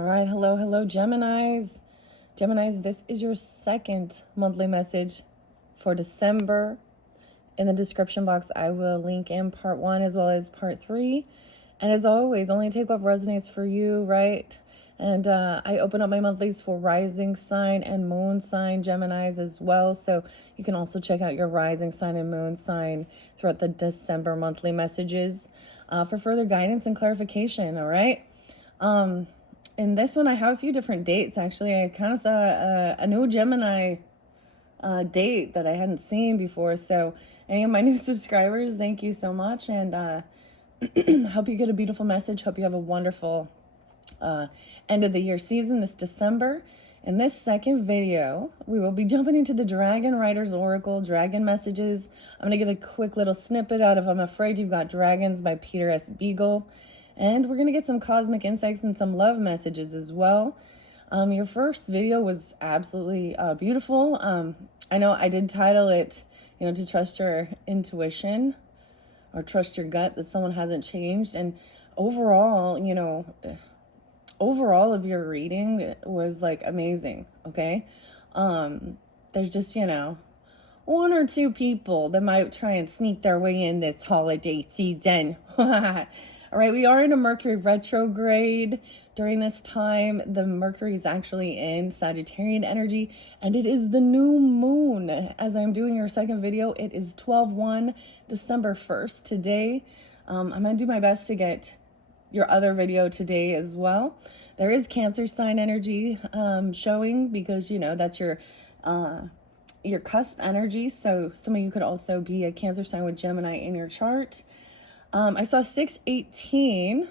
All right, hello, Geminis. Geminis, this is your second monthly message for December. In the description box, I will link in part 1 as well as part 3. And as always, only take what resonates for you, right? And I open up my monthlies for rising sign and moon sign Geminis as well. So you can also check out your rising sign and moon sign throughout the December monthly messages for further guidance and clarification, all right? In this one, I have a few different dates. Actually, I kind of saw a new Gemini date that I hadn't seen before. So any of my new subscribers, thank you so much. And hope you get a beautiful message. Hope you have a wonderful end of the year season this December. In this second video, we will be jumping into the Dragon Riders Oracle, Dragon Messages. I'm going to get a quick little snippet out of I'm Afraid You've Got Dragons by Peter S. Beagle. And we're going to get some cosmic insights and some love messages as well. Your first video was absolutely beautiful. I know I did title it, to trust your intuition or trust your gut that someone hasn't changed. And overall, overall of your reading was like amazing. Okay. There's just, one or two people that might try and sneak their way in this holiday season. All right, we are in a Mercury retrograde during this time. The Mercury is actually in Sagittarian energy, and it is the new moon. As I'm doing your second video, it is 12/1, December 1st today. I'm going to do my best to get your other video today as well. There is Cancer sign energy showing because, that's your cusp energy. So some of you could also be a Cancer sign with Gemini in your chart. I saw 618,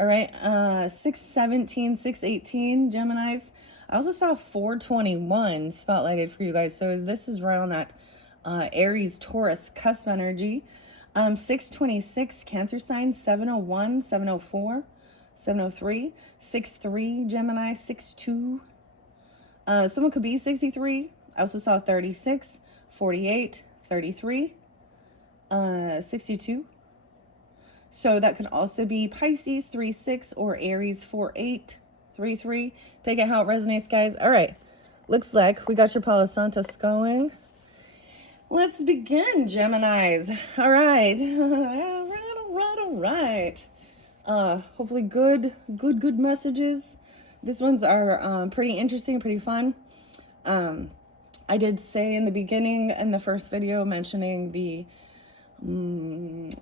all right, 617, 618 Geminis. I also saw 421 spotlighted for you guys. So this is right on that Aries Taurus cusp energy. 626 Cancer sign, 701, 704, 703, 63 Gemini, 62. Someone could be 63. I also saw 36, 48, 33, 62. So that could also be Pisces 3-6 or Aries 4-8, 3-3. Take it how it resonates, guys. All right. Looks like we got your Palo Santos going. Let's begin, Geminis. All right. All right. Hopefully good messages. These ones are pretty interesting, pretty fun. I did say in the beginning in the first video mentioning the moon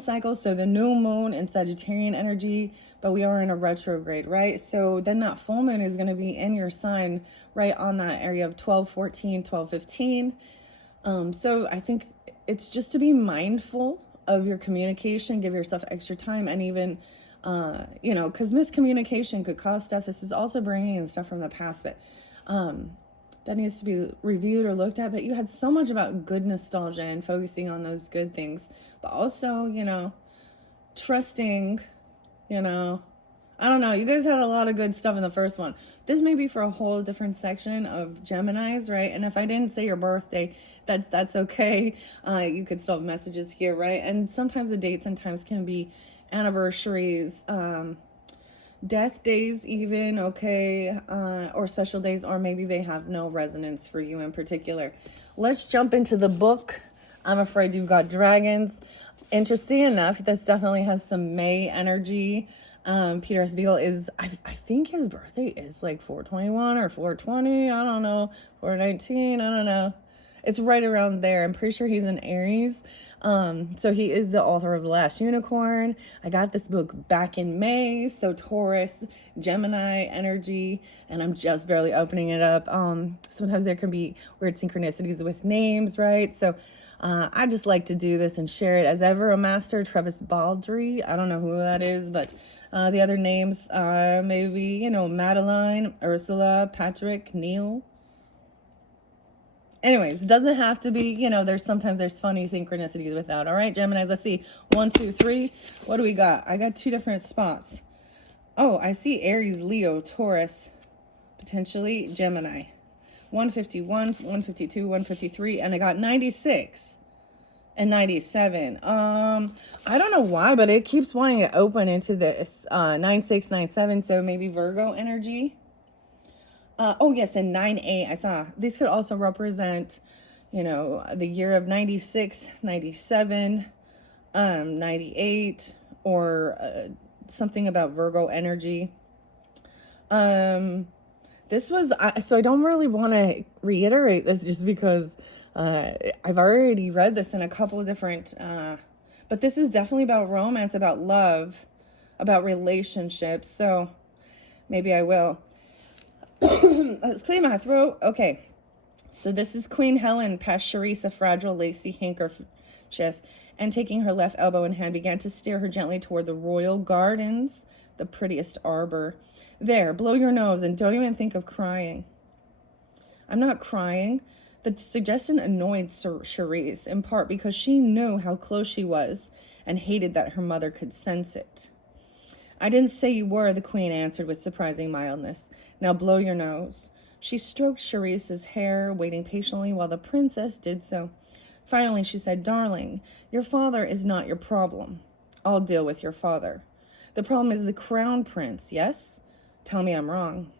cycle, so the new moon in Sagittarian energy, but we are in a retrograde, right? So then that full moon is going to be in your sign right on that area of 12-14, 12-15. So I think it's just to be mindful of your communication, give yourself extra time, and even because miscommunication could cause stuff. This is also bringing in stuff from the past, but that needs to be reviewed or looked at. But you had so much about good nostalgia and focusing on those good things, but also, trusting, I don't know. You guys had a lot of good stuff in the first one. This may be for a whole different section of Geminis, right? And if I didn't say your birthday, that's okay. You could still have messages here, right? And sometimes the dates and times can be anniversaries, death days even, okay, or special days, or maybe they have no resonance for you in particular. Let's jump into the book. I'm Afraid You've Got Dragons. Interesting enough, this definitely has some May energy. Peter S. Beagle is, I think his birthday is like 421 or 420, I don't know, 419, I don't know. It's right around there. I'm pretty sure he's an Aries. So he is the author of The Last Unicorn. I got this book back in May. So Taurus, Gemini energy, and I'm just barely opening it up. Sometimes there can be weird synchronicities with names, right? So I just like to do this and share it. As ever, a master, Travis Baldry. I don't know who that is, but the other names are maybe, Madeline, Ursula, Patrick, Neil. Anyways, it doesn't have to be, sometimes there's funny synchronicities with that. All right, Geminis, let's see. 1, 2, 3. What do we got? I got 2 different spots. Oh, I see Aries, Leo, Taurus, potentially Gemini. 151, 152, 153, and I got 96. and 97. I don't know why, but it keeps wanting to open into this 9697. So maybe Virgo energy. Oh yes, and 9-8. I saw these could also represent, the year of 96, 97, 98, or something about Virgo energy. This was, so I don't really want to reiterate this just because I've already read this in a couple of different, but this is definitely about romance, about love, about relationships. So maybe I will. Let's clear my throat. Okay. So this is Queen Helen past Charisse, a fragile lacy handkerchief, and taking her left elbow in hand began to steer her gently toward the royal gardens, the prettiest arbor. There, blow your nose and don't even think of crying. I'm not crying. The suggestion annoyed Charisse, in part because she knew how close she was and hated that her mother could sense it. I didn't say you were, the queen answered with surprising mildness. Now blow your nose. She stroked Charisse's hair, waiting patiently while the princess did so. Finally, she said, Darling, your father is not your problem. I'll deal with your father. The problem is the crown prince, yes? Tell me I'm wrong.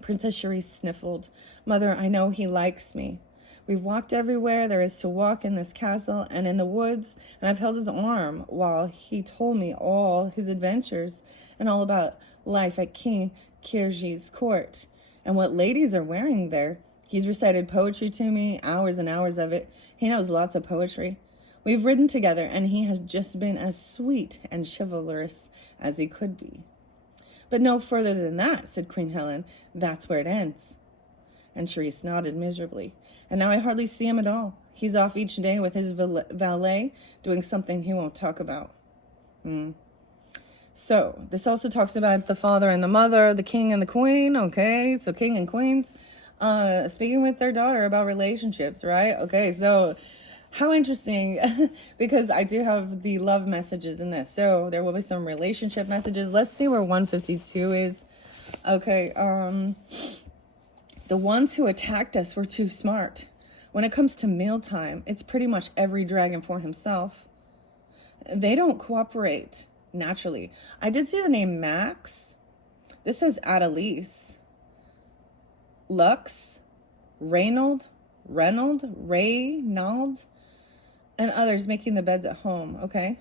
Princess Charisse sniffled. Mother, I know he likes me. We've walked everywhere there is to walk in this castle and in the woods, and I've held his arm while he told me all his adventures and all about life at King Kirji's court and what ladies are wearing there. He's recited poetry to me, hours and hours of it. He knows lots of poetry. We've ridden together, and he has just been as sweet and chivalrous as he could be. But no further than that, said Queen Helen. That's where it ends. And Charisse nodded miserably. And now I hardly see him at all. He's off each day with his valet, doing something he won't talk about. So, this also talks about the father and the mother, the king and the queen, okay? So, king and queens, speaking with their daughter about relationships, right? Okay, so, how interesting, because I do have the love messages in this. So, there will be some relationship messages. Let's see where 152 is. Okay, the ones who attacked us were too smart. When it comes to mealtime, it's pretty much every dragon for himself. They don't cooperate naturally. I did see the name Max. This says Adelise. Lux, Reynold, and others making the beds at home, okay?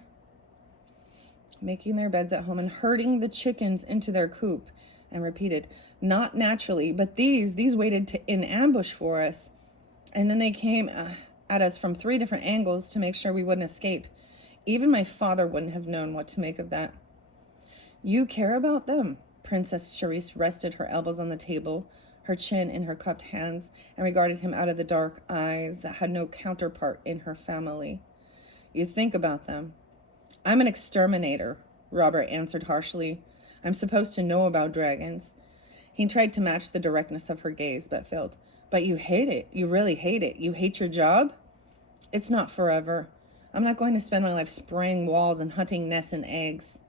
Making their beds at home and herding the chickens into their coop. And repeated, not naturally, but these waited in ambush for us. And then they came at us from 3 different angles to make sure we wouldn't escape. Even my father wouldn't have known what to make of that. You care about them? Princess Charisse rested her elbows on the table, her chin in her cupped hands, and regarded him out of the dark eyes that had no counterpart in her family. You think about them. I'm an exterminator, Robert answered harshly. I'm supposed to know about dragons. He tried to match the directness of her gaze, but failed. But you hate it. You really hate it. You hate your job? It's not forever. I'm not going to spend my life spraying walls and hunting nests and eggs.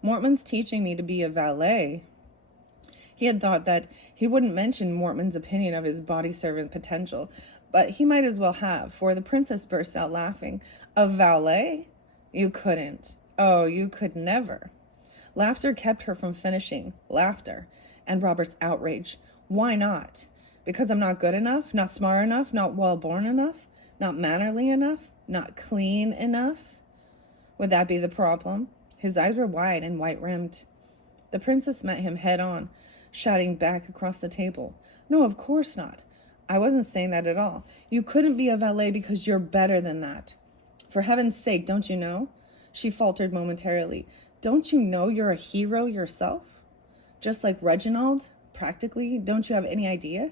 Mortman's teaching me to be a valet. He had thought that he wouldn't mention Mortman's opinion of his body servant potential, but he might as well have, for the princess burst out laughing. A valet? You couldn't. Oh, you could never. Laughter kept her from finishing. Laughter. And Robert's outrage. Why not? Because I'm not good enough? Not smart enough? Not well-born enough? Not mannerly enough? Not clean enough? Would that be the problem? His eyes were wide and white-rimmed. The princess met him head-on, shouting back across the table. No, of course not. I wasn't saying that at all. You couldn't be a valet because you're better than that. For heaven's sake, don't you know? She faltered momentarily. Don't you know you're a hero yourself? Just like Reginald, practically. Don't you have any idea?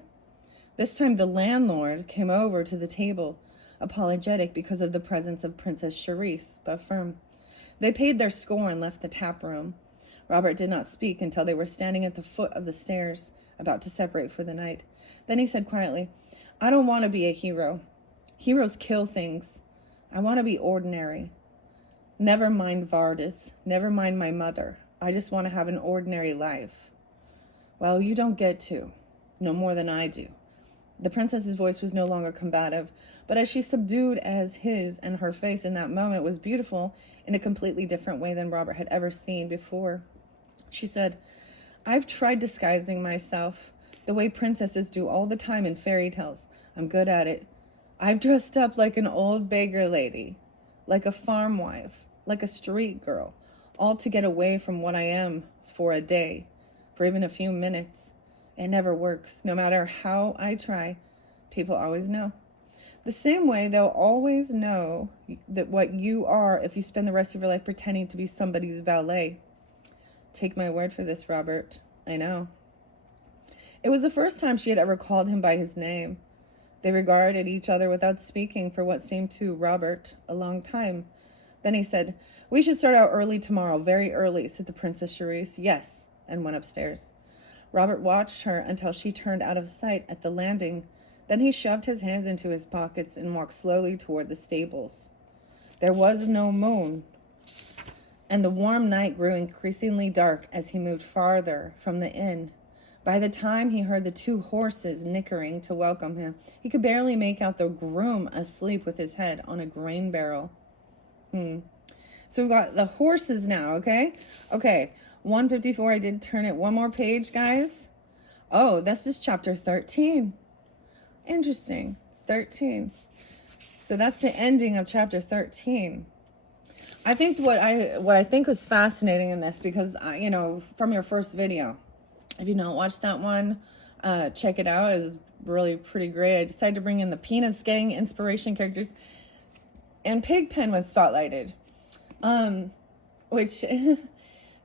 This time the landlord came over to the table, apologetic because of the presence of Princess Charisse, but firm. They paid their score and left the tap room. Robert did not speak until they were standing at the foot of the stairs, about to separate for the night. Then he said quietly, I don't want to be a hero. Heroes kill things. I want to be ordinary. Never mind Vardis. Never mind my mother. I just want to have an ordinary life. Well, you don't get to. No more than I do. The princess's voice was no longer combative, but as she subdued as his, and her face in that moment was beautiful in a completely different way than Robert had ever seen before. She said, "I've tried disguising myself the way princesses do all the time in fairy tales. I'm good at it. I've dressed up like an old beggar lady, like a farm wife, like a street girl, all to get away from what I am for a day, for even a few minutes. It never works. No matter how I try, people always know. The same way they'll always know that what you are if you spend the rest of your life pretending to be somebody's valet. Take my word for this, Robert. I know." It was the first time she had ever called him by his name. They regarded each other without speaking for what seemed to Robert a long time. Then he said, "We should start out early tomorrow, very early," said the Princess Charisse. "Yes," and went upstairs. Robert watched her until she turned out of sight at the landing. Then he shoved his hands into his pockets and walked slowly toward the stables. There was no moon, and the warm night grew increasingly dark as he moved farther from the inn. By the time he heard the 2 horses nickering to welcome him, he could barely make out the groom asleep with his head on a grain barrel. So we've got the horses now, okay? Okay, 154, I did turn it one more page, guys. Oh, this is chapter 13. Interesting, 13. So that's the ending of chapter 13. I think what I think was fascinating in this, because, you know, from your first video, if you don't watch that one, check it out. It was really pretty great. I decided to bring in the Peanuts Gang inspiration characters, and Pigpen was spotlighted, which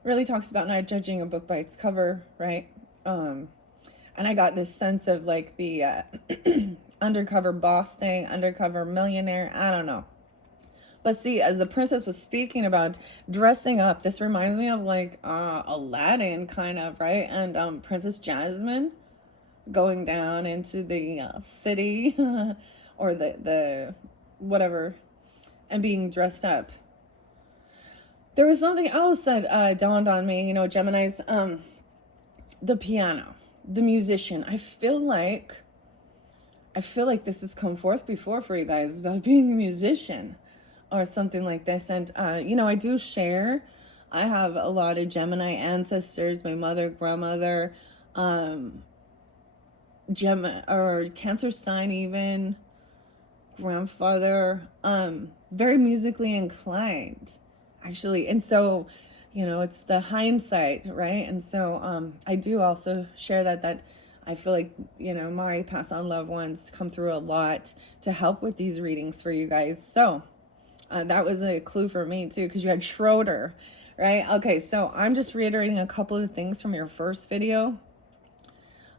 really talks about not judging a book by its cover, right? And I got this sense of like the undercover boss thing, undercover millionaire, I don't know. But see, as the princess was speaking about dressing up, this reminds me of like Aladdin kind of, right? And Princess Jasmine going down into the city or the whatever, and being dressed up. There was something else that dawned on me, you know, Gemini's, the piano, the musician. I feel like this has come forth before for you guys about being a musician or something like this. And, you know, I do share. I have a lot of Gemini ancestors, my mother, grandmother, Gemini or Cancer sign even, grandfather, very musically inclined, actually. And so, you know, it's the hindsight, right? And so I do also share that I feel like, you know, my past on loved ones come through a lot to help with these readings for you guys. So that was a clue for me too, because you had Schroeder, right? Okay, so I'm just reiterating a couple of things from your first video.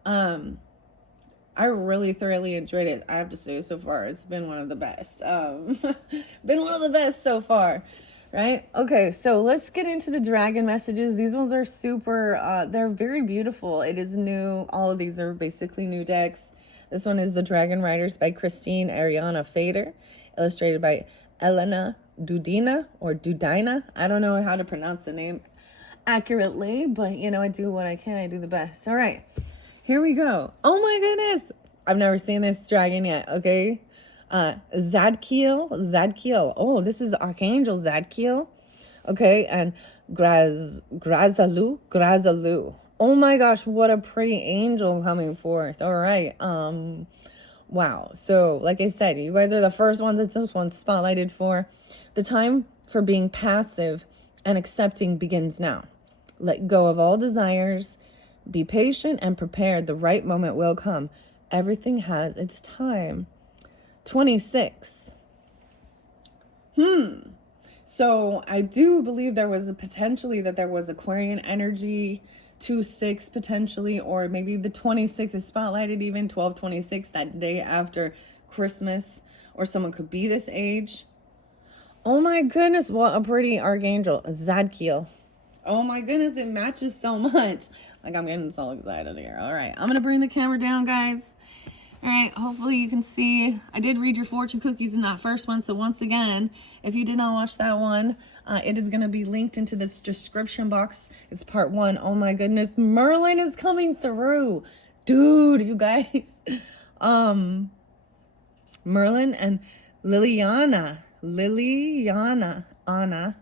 I really thoroughly enjoyed it. I have to say, so far, it's been one of the best. Been one of the best so far, right? Okay, so let's get into the dragon messages. These ones are super, they're very beautiful. It is new. All of these are basically new decks. This one is The Dragon Riders by Christine Ariana Fader, illustrated by Elena Dudina or Dudina. I don't know how to pronounce the name accurately, but, you know, I do what I can. I do the best. All right. Here we go. Oh my goodness. I've never seen this dragon yet, okay? Zadkiel. Oh, this is Archangel Zadkiel. Okay, and Grazalu. Oh my gosh, what a pretty angel coming forth. All right. Wow. So, like I said, you guys are the first ones that this one's spotlighted for. The time for being passive and accepting begins now. Let go of all desires. Be patient and prepared. The right moment will come. Everything has its time. 26. So I do believe there was potentially Aquarian energy, 2-6 potentially, or maybe the 26 is spotlighted even, 12/26, that day after Christmas, or someone could be this age. Oh my goodness, what a pretty archangel, Zadkiel. Oh my goodness, it matches so much. Like, I'm getting so excited here. All right, I'm going to bring the camera down, guys. All right, hopefully you can see. I did read your fortune cookies in that first one. So once again, if you did not watch that one, it is going to be linked into this description box. It's part 1. Oh my goodness, Merlin is coming through. Dude, you guys. Merlin and Liliana, Anna,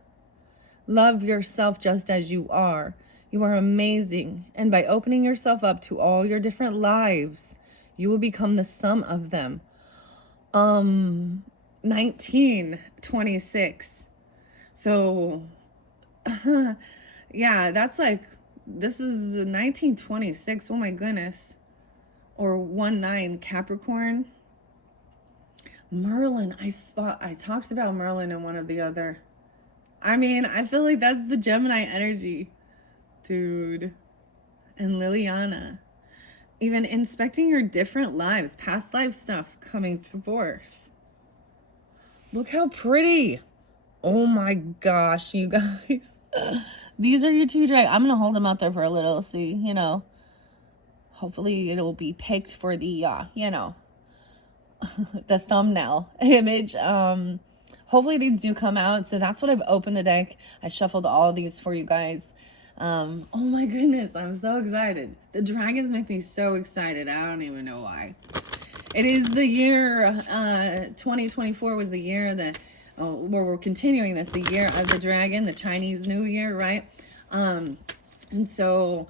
love yourself just as you are. You are amazing. And by opening yourself up to all your different lives, you will become the sum of them. 1926. So, yeah, that's like, this is 1926. Oh my goodness. Or 19 Capricorn. Merlin, I talked about Merlin in one of the other. I mean, I feel like that's the Gemini energy, dude. And Liliana. Even inspecting your different lives, past life stuff coming forth. Look how pretty. Oh my gosh, you guys. These are your two dragons. I'm going to hold them out there for a little, see, you know. Hopefully it'll be picked for the, the thumbnail image. Hopefully these do come out. So that's what I've opened the deck. I shuffled all these for you guys. Oh my goodness, I'm so excited. The dragons make me so excited. I don't even know why. It is the year, 2024 was the year that, where we're continuing this, the year of the dragon, the Chinese New Year, right? And so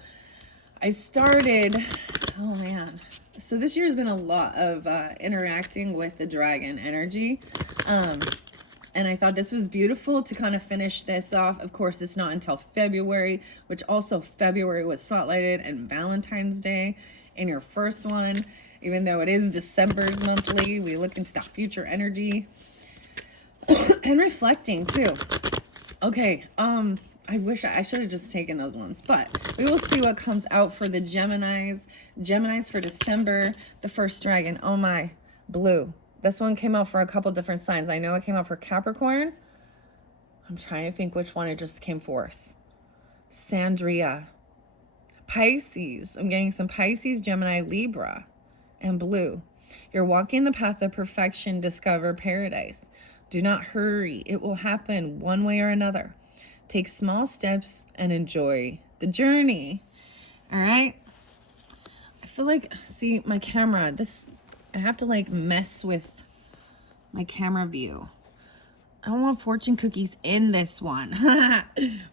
I started, oh man. So this year has been a lot of interacting with the dragon energy. And I thought this was beautiful to kind of finish this off. Of course, it's not until February, which also February was spotlighted, and Valentine's Day in your first one. Even though it is December's monthly, we look into that future energy. And reflecting too. Okay, I wish I should have just taken those ones, but we will see what comes out for the Geminis. Geminis for December, the first dragon. Oh my, blue. This one came out for a couple different signs. I know it came out for Capricorn. I'm trying to think which one it just came forth. Sandria. Pisces. I'm getting some Pisces, Gemini, Libra, and blue. You're walking the path of perfection. Discover paradise. Do not hurry. It will happen one way or another. Take small steps and enjoy the journey. All right. I feel like, see, my camera, I have to like mess with my camera view. I don't want fortune cookies in this one.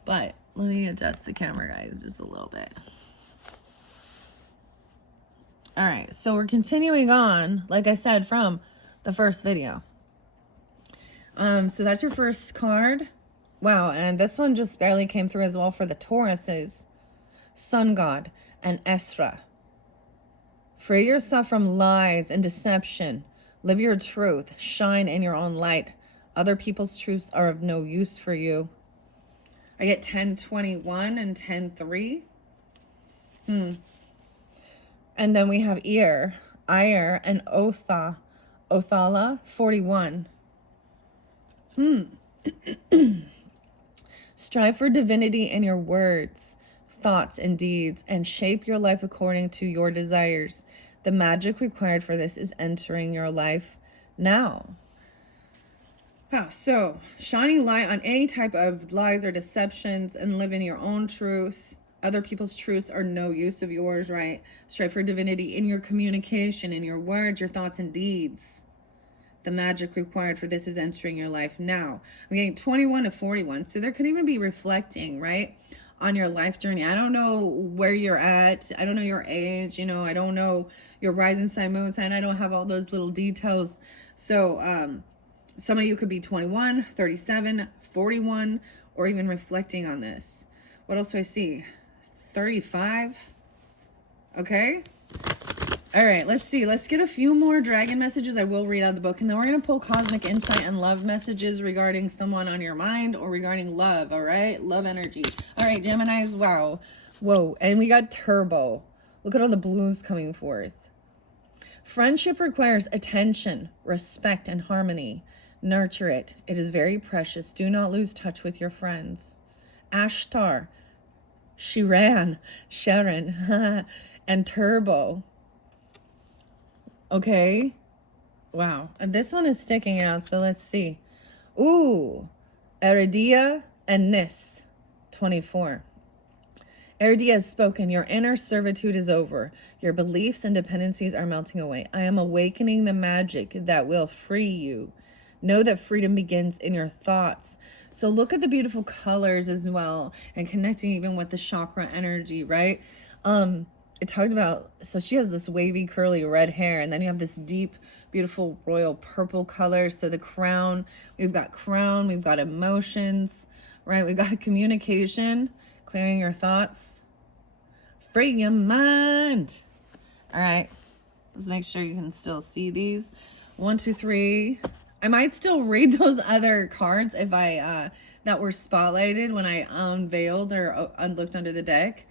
But let me adjust the camera, guys, just a little bit. All right, so we're continuing on, like I said, from the first video. So that's your first card. Wow, and this one just barely came through as well for the Tauruses. Sun God and Esra. Free yourself from lies and deception. Live your truth. Shine in your own light. Other people's truths are of no use for you. I get 1021 and 103. And then we have Ire and Othala, 41. Strive for divinity in your words, thoughts, and deeds, and shape your life according to your desires. The magic required for this is entering your life now. Wow, so shining light on any type of lies or deceptions and living your own truth. Other people's truths are no use of yours, right? Strive for divinity in your communication, in your words, your thoughts, and deeds. The magic required for this is entering your life now. I'm getting 21 to 41. So there could even be reflecting, right, on your life journey. I don't know where you're at. I don't know your age. I don't know your rising sign, moon sign. I don't have all those little details. So some of you could be 21, 37, 41, or even reflecting on this. What else do I see? 35. Okay. All right, let's see. Let's get a few more dragon messages. I will read out the book, and then we're going to pull cosmic insight and love messages regarding someone on your mind or regarding love, all right? Love energy. All right, Geminis, wow. Whoa, and we got turbo. Look at all the blues coming forth. Friendship requires attention, respect, and harmony. Nurture it. It is very precious. Do not lose touch with your friends. Ashtar, Sharon, and Turbo. Okay. Wow. And this one is sticking out, so let's see. Ooh. Eridia and Nis, 24. Eridia has spoken. Your inner servitude is over. Your beliefs and dependencies are melting away. I am awakening the magic that will free you. Know that freedom begins in your thoughts. So look at the beautiful colors as well, and connecting even with the chakra energy, right? It talked about, so she has this wavy, curly red hair, and then you have this deep, beautiful royal purple color. So the crown, we've got emotions, right? We've got communication, clearing your thoughts, free your mind. All right, let's make sure you can still see these. 1, 2, 3. I might still read those other cards if I that were spotlighted when I unveiled or looked under the deck.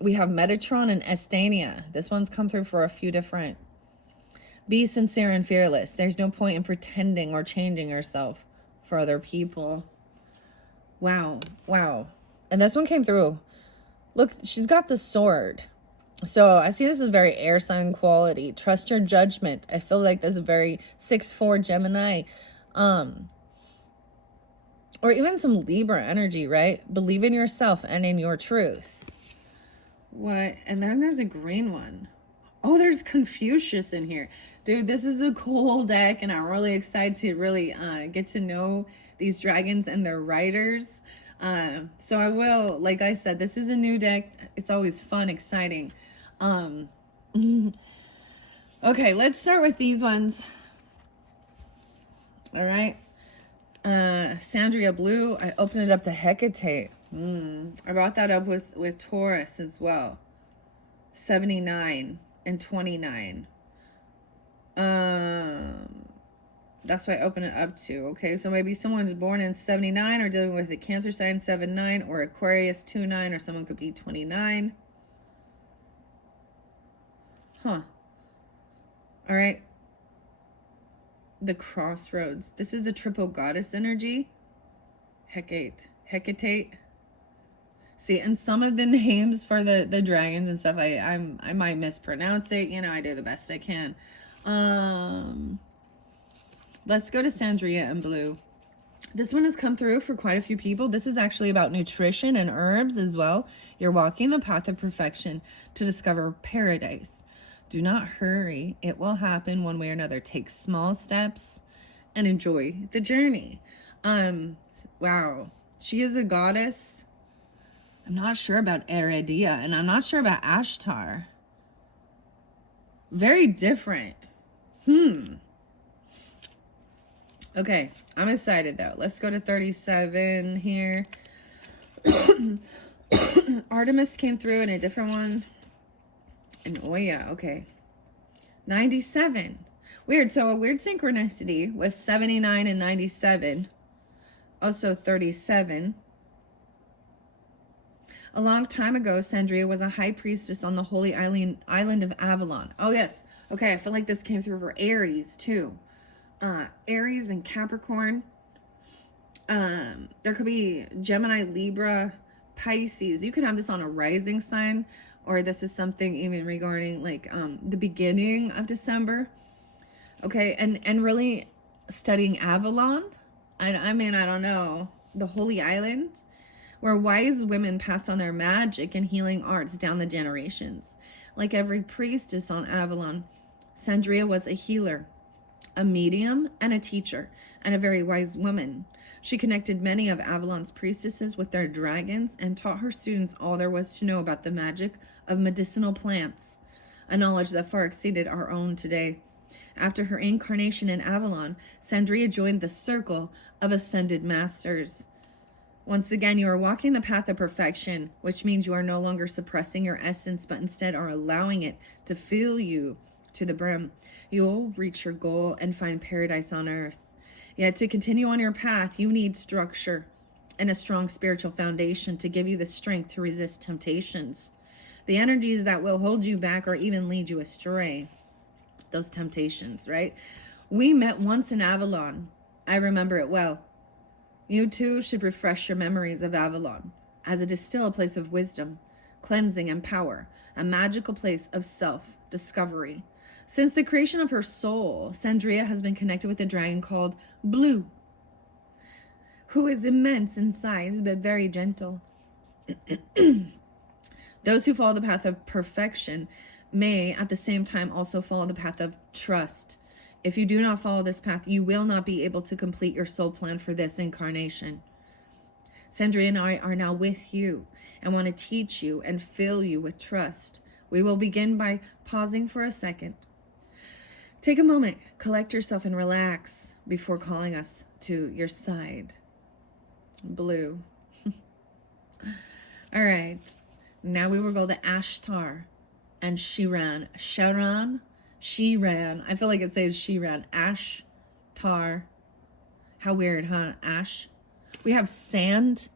We have Metatron and Estania. This one's come through for a few different. Be sincere and fearless. There's no point in pretending or changing yourself for other people. Wow. And this one came through. Look, she's got the sword. So I see this as very air sign quality. Trust your judgment. I feel like this is very 6/4 Gemini. Or even some Libra energy, right? Believe in yourself and in your truth. What? And then there's a green one. Oh, there's Confucius in here. Dude, this is a cool deck, and I'm really excited to really get to know these dragons and their riders. So I will, like I said, this is a new deck. It's always fun, exciting. Okay, let's start with these ones. All right. Sandria Blue, I opened it up to Hecate. I brought that up with Taurus as well. 79 and 29. That's what I open it up to. Okay, so maybe someone's born in 79 or dealing with a Cancer sign 7/9 or Aquarius 2/9, or someone could be 29. Huh. All right. The Crossroads. This is the triple goddess energy. Hecate. See, and some of the names for the dragons and stuff, I might mispronounce it. You know, I do the best I can. Let's go to Sandria in Blue. This one has come through for quite a few people. This is actually about nutrition and herbs as well. You're walking the path of perfection to discover paradise. Do not hurry. It will happen one way or another. Take small steps and enjoy the journey. Wow. She is a goddess. I'm not sure about Eridia, and I'm not sure about Ashtar. Very different. Okay, I'm excited though. Let's go to 37 here. Artemis came through in a different one. And oh yeah, okay. 97. Weird. So a weird synchronicity with 79 and 97. Also 37. A long time ago, Sandria was a high priestess on the holy island of Avalon. Oh yes. Okay, I feel like this came through for Aries too. Aries and Capricorn. There could be Gemini, Libra, Pisces. You could have this on a rising sign, or this is something even regarding like the beginning of December. Okay, and really studying Avalon. I mean, I don't know, the holy island, where wise women passed on their magic and healing arts down the generations. Like every priestess on Avalon, Sandria was a healer, a medium, and a teacher, and a very wise woman. She connected many of Avalon's priestesses with their dragons and taught her students all there was to know about the magic of medicinal plants, a knowledge that far exceeded our own today. After her incarnation in Avalon, Sandria joined the circle of ascended masters. Once again, you are walking the path of perfection, which means you are no longer suppressing your essence, but instead are allowing it to fill you to the brim. You will reach your goal and find paradise on earth. Yet to continue on your path, you need structure and a strong spiritual foundation to give you the strength to resist temptations, the energies that will hold you back or even lead you astray. Those temptations, right? We met once in Avalon. I remember it well. You too should refresh your memories of Avalon, as it is still a place of wisdom, cleansing, and power, a magical place of self-discovery. Since the creation of her soul, Sandria has been connected with a dragon called Blue, who is immense in size but very gentle. Those who follow the path of perfection may at the same time also follow the path of trust. If you do not follow this path, you will not be able to complete your soul plan for this incarnation. Sandra and I are now with you and want to teach you and fill you with trust. We will begin by pausing for a second. Take a moment, collect yourself and relax before calling us to your side. Blue. All right. Now we will go to Ashtar and Shiran. Shiran. I feel like it says Shiran. Ashtar. How weird, huh? Ash. We have sand,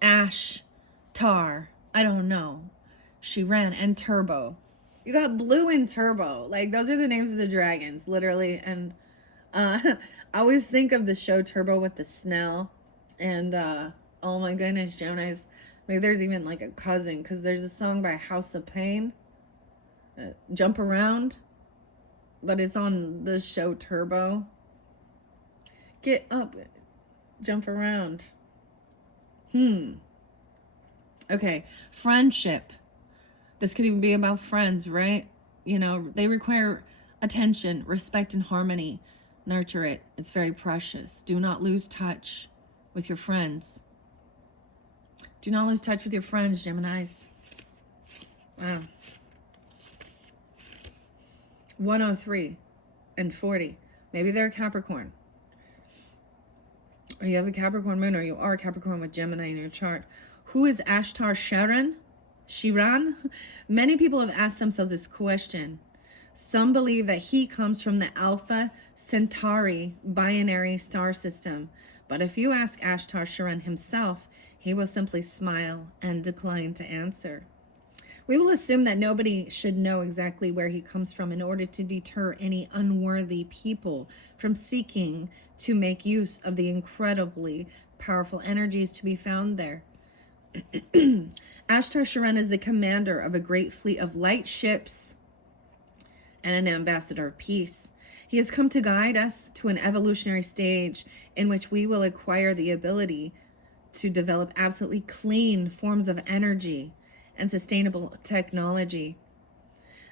ash, tar. I don't know. Shiran and Turbo. You got Blue and Turbo. Like, those are the names of the dragons, literally. And I always think of the show Turbo with the Snell. And oh my goodness, Gemini's. Maybe there's even like a cousin, because there's a song by House of Pain, Jump Around, but it's on the show Turbo. Get up, jump around. Okay, friendship. This could even be about friends, right? You know, they require attention, respect, and harmony. Nurture it. It's very precious. Do not lose touch with your friends. Do not lose touch with your friends, Geminis. Wow. 103 and 40. Maybe they're Capricorn. Or you have a Capricorn moon, or you are a Capricorn with Gemini in your chart. Who is Ashtar Shiran? Many people have asked themselves this question. Some believe that he comes from the Alpha Centauri binary star system. But if you ask Ashtar Shiran himself, he will simply smile and decline to answer. We will assume that nobody should know exactly where he comes from in order to deter any unworthy people from seeking to make use of the incredibly powerful energies to be found there. Ashtar Shiran is the commander of a great fleet of light ships and an ambassador of peace. He has come to guide us to an evolutionary stage in which we will acquire the ability to develop absolutely clean forms of energy and sustainable technology.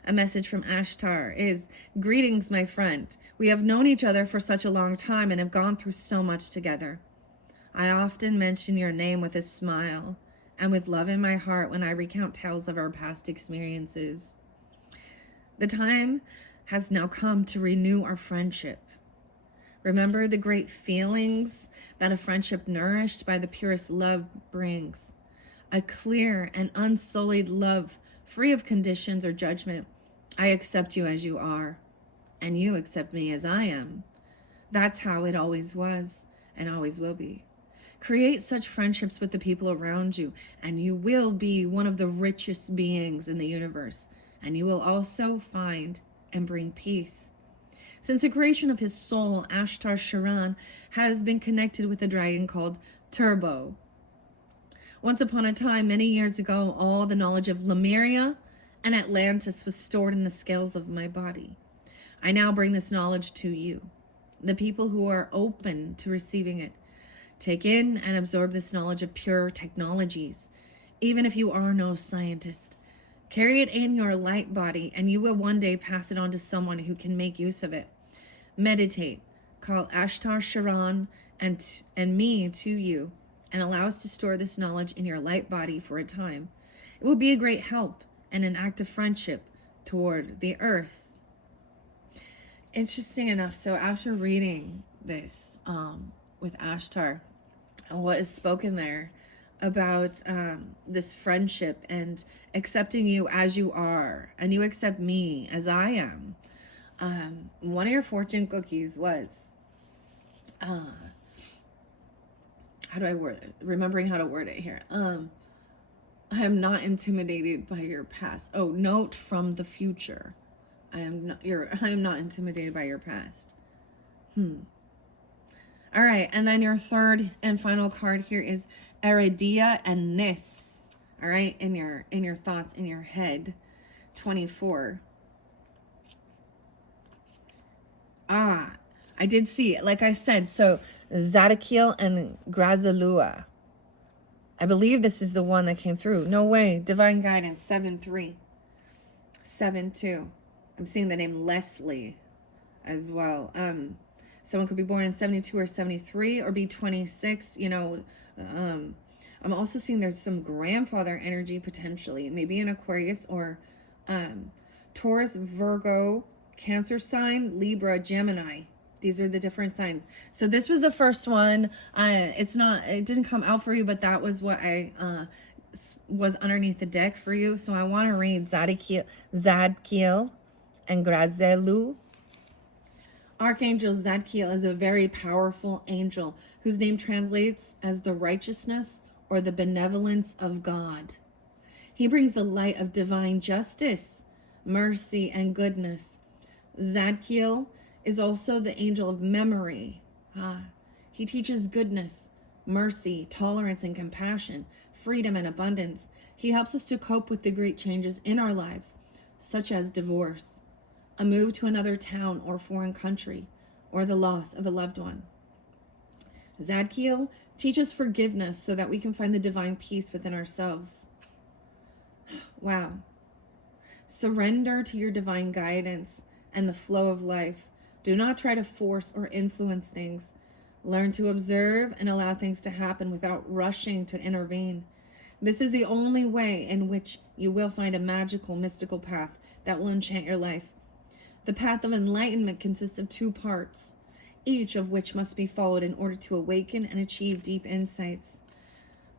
A message from Ashtar is, greetings, my friend. We have known each other for such a long time and have gone through so much together. I often mention your name with a smile and with love in my heart when I recount tales of our past experiences. The time has now come to renew our friendship. Remember the great feelings that a friendship nourished by the purest love brings. A clear and unsullied love, free of conditions or judgment. I accept you as you are, and you accept me as I am. That's how it always was and always will be. Create such friendships with the people around you, and you will be one of the richest beings in the universe, and you will also find and bring peace. Since the creation of his soul, Ashtar Shiran has been connected with a dragon called Turbo. Once upon a time, many years ago, all the knowledge of Lemuria and Atlantis was stored in the scales of my body. I now bring this knowledge to you, the people who are open to receiving it. Take in and absorb this knowledge of pure technologies, even if you are no scientist. Carry it in your light body, and you will one day pass it on to someone who can make use of it. Meditate, call Ashtar Shiran and me to you, and allow us to store this knowledge in your light body for a time. It will be a great help and an act of friendship toward the earth. Interesting enough, so after reading this with Ashtar, what is spoken there about this friendship and accepting you as you are, and you accept me as I am. One of your fortune cookies was, how do I word it? Remembering how to word it here. I am not intimidated by your past. Oh, note from the future. I am not intimidated by your past. All right, and then your third and final card here is Eridia and Nis. All right, in your thoughts, in your head. 24. I did see it, like I said. So Zadkiel and Grazalua. I believe this is the one that came through. No way. Divine guidance, 7-3. 7-2. I'm seeing the name Leslie as well. Someone could be born in 72 or 73 or be 26. You know, I'm also seeing there's some grandfather energy potentially, maybe an Aquarius or Taurus, Virgo, Cancer sign, Libra, Gemini. These are the different signs. So this was the first one. It didn't come out for you, but that was what I was underneath the deck for you. So I want to read Zadkiel and Grazelu. Archangel Zadkiel is a very powerful angel whose name translates as the righteousness or the benevolence of God. He brings the light of divine justice, mercy, and goodness. Zadkiel is also the angel of memory. He teaches goodness, mercy, tolerance, and compassion, freedom and abundance. He helps us to cope with the great changes in our lives, such as divorce, a move to another town or foreign country, or the loss of a loved one. Zadkiel teaches forgiveness so that we can find the divine peace within ourselves. Wow. Surrender to your divine guidance and the flow of life. Do not try to force or influence things. Learn to observe and allow things to happen without rushing to intervene. This is the only way in which you will find a magical, mystical path that will enchant your life. The path of enlightenment consists of 2 parts, each of which must be followed in order to awaken and achieve deep insights.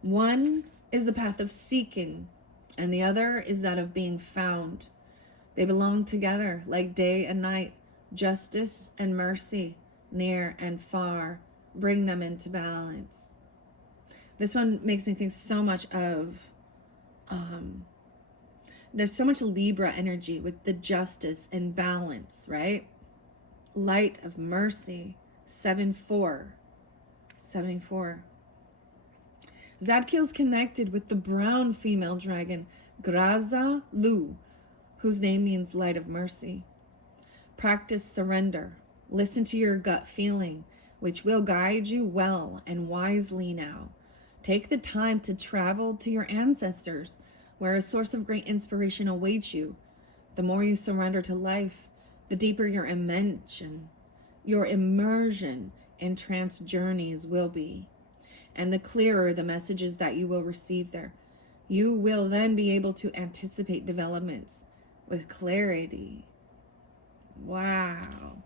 One is the path of seeking, and the other is that of being found. They belong together like day and night, justice and mercy, near and far. Bring them into balance. This one makes me think so much of, there's so much Libra energy with the justice and balance, right? Light of mercy, 7-4. 74. Zadkiel's connected with the brown female dragon, Graza Lu, whose name means light of mercy. Practice surrender. Listen to your gut feeling, which will guide you well and wisely now. Take the time to travel to your ancestors, where a source of great inspiration awaits you. The more you surrender to life, the deeper your immersion in trance journeys will be, and the clearer the messages that you will receive there. You will then be able to anticipate developments with clarity. Wow.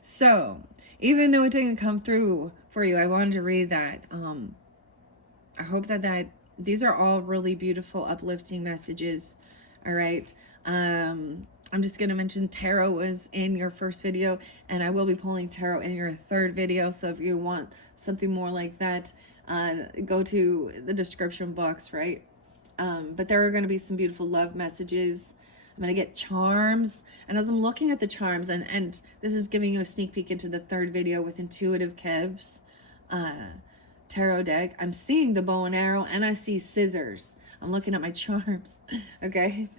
So, even though it didn't come through for you, I wanted to read that. I hope that these are all really beautiful, uplifting messages. All right. I'm just going to mention tarot was in your first video, and I will be pulling tarot in your third video. So if you want something more like that, go to the description box, right? But there are going to be some beautiful love messages. I'm going to get charms. And as I'm looking at the charms, and this is giving you a sneak peek into the third video with Intuitive Kev's tarot deck, I'm seeing the bow and arrow, and I see scissors. I'm looking at my charms. Okay.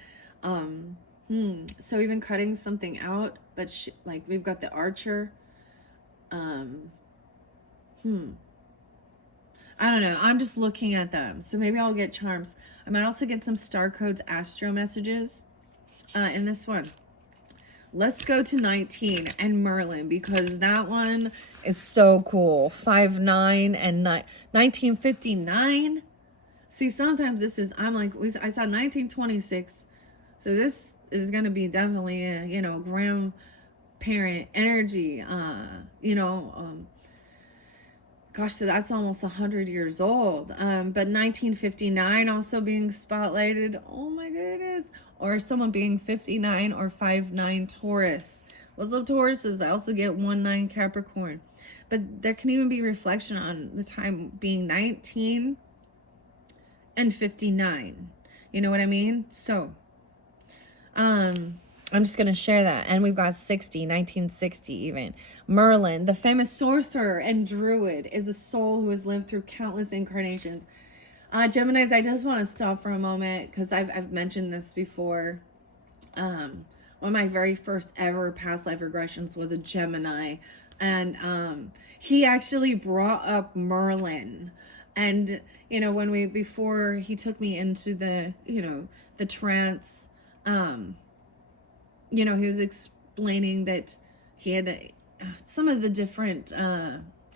So even cutting something out, but like we've got the archer. I don't know. I'm just looking at them. So maybe I'll get charms. I might also get some star codes, astro messages in this one. Let's go to 19 and Merlin, because that one is so cool. 5-9 and 1959. See, sometimes this is, I'm like, I saw 1926. So this is going to be definitely a, grandparent energy, gosh, so that's almost 100 years old. But 1959 also being spotlighted. Oh my goodness. Or someone being 59 or 5-9 Taurus. What's up, Tauruses? I also get 1-9 Capricorn. But there can even be reflection on the time being 19 and 59. You know what I mean? So, I'm just going to share that. And we've got 1960 even. Merlin, the famous sorcerer and druid, is a soul who has lived through countless incarnations. Geminis, I just want to stop for a moment because I've mentioned this before. One of my very first ever past life regressions was a Gemini. And he actually brought up Merlin And, before he took me into the trance, he was explaining that he had some of the different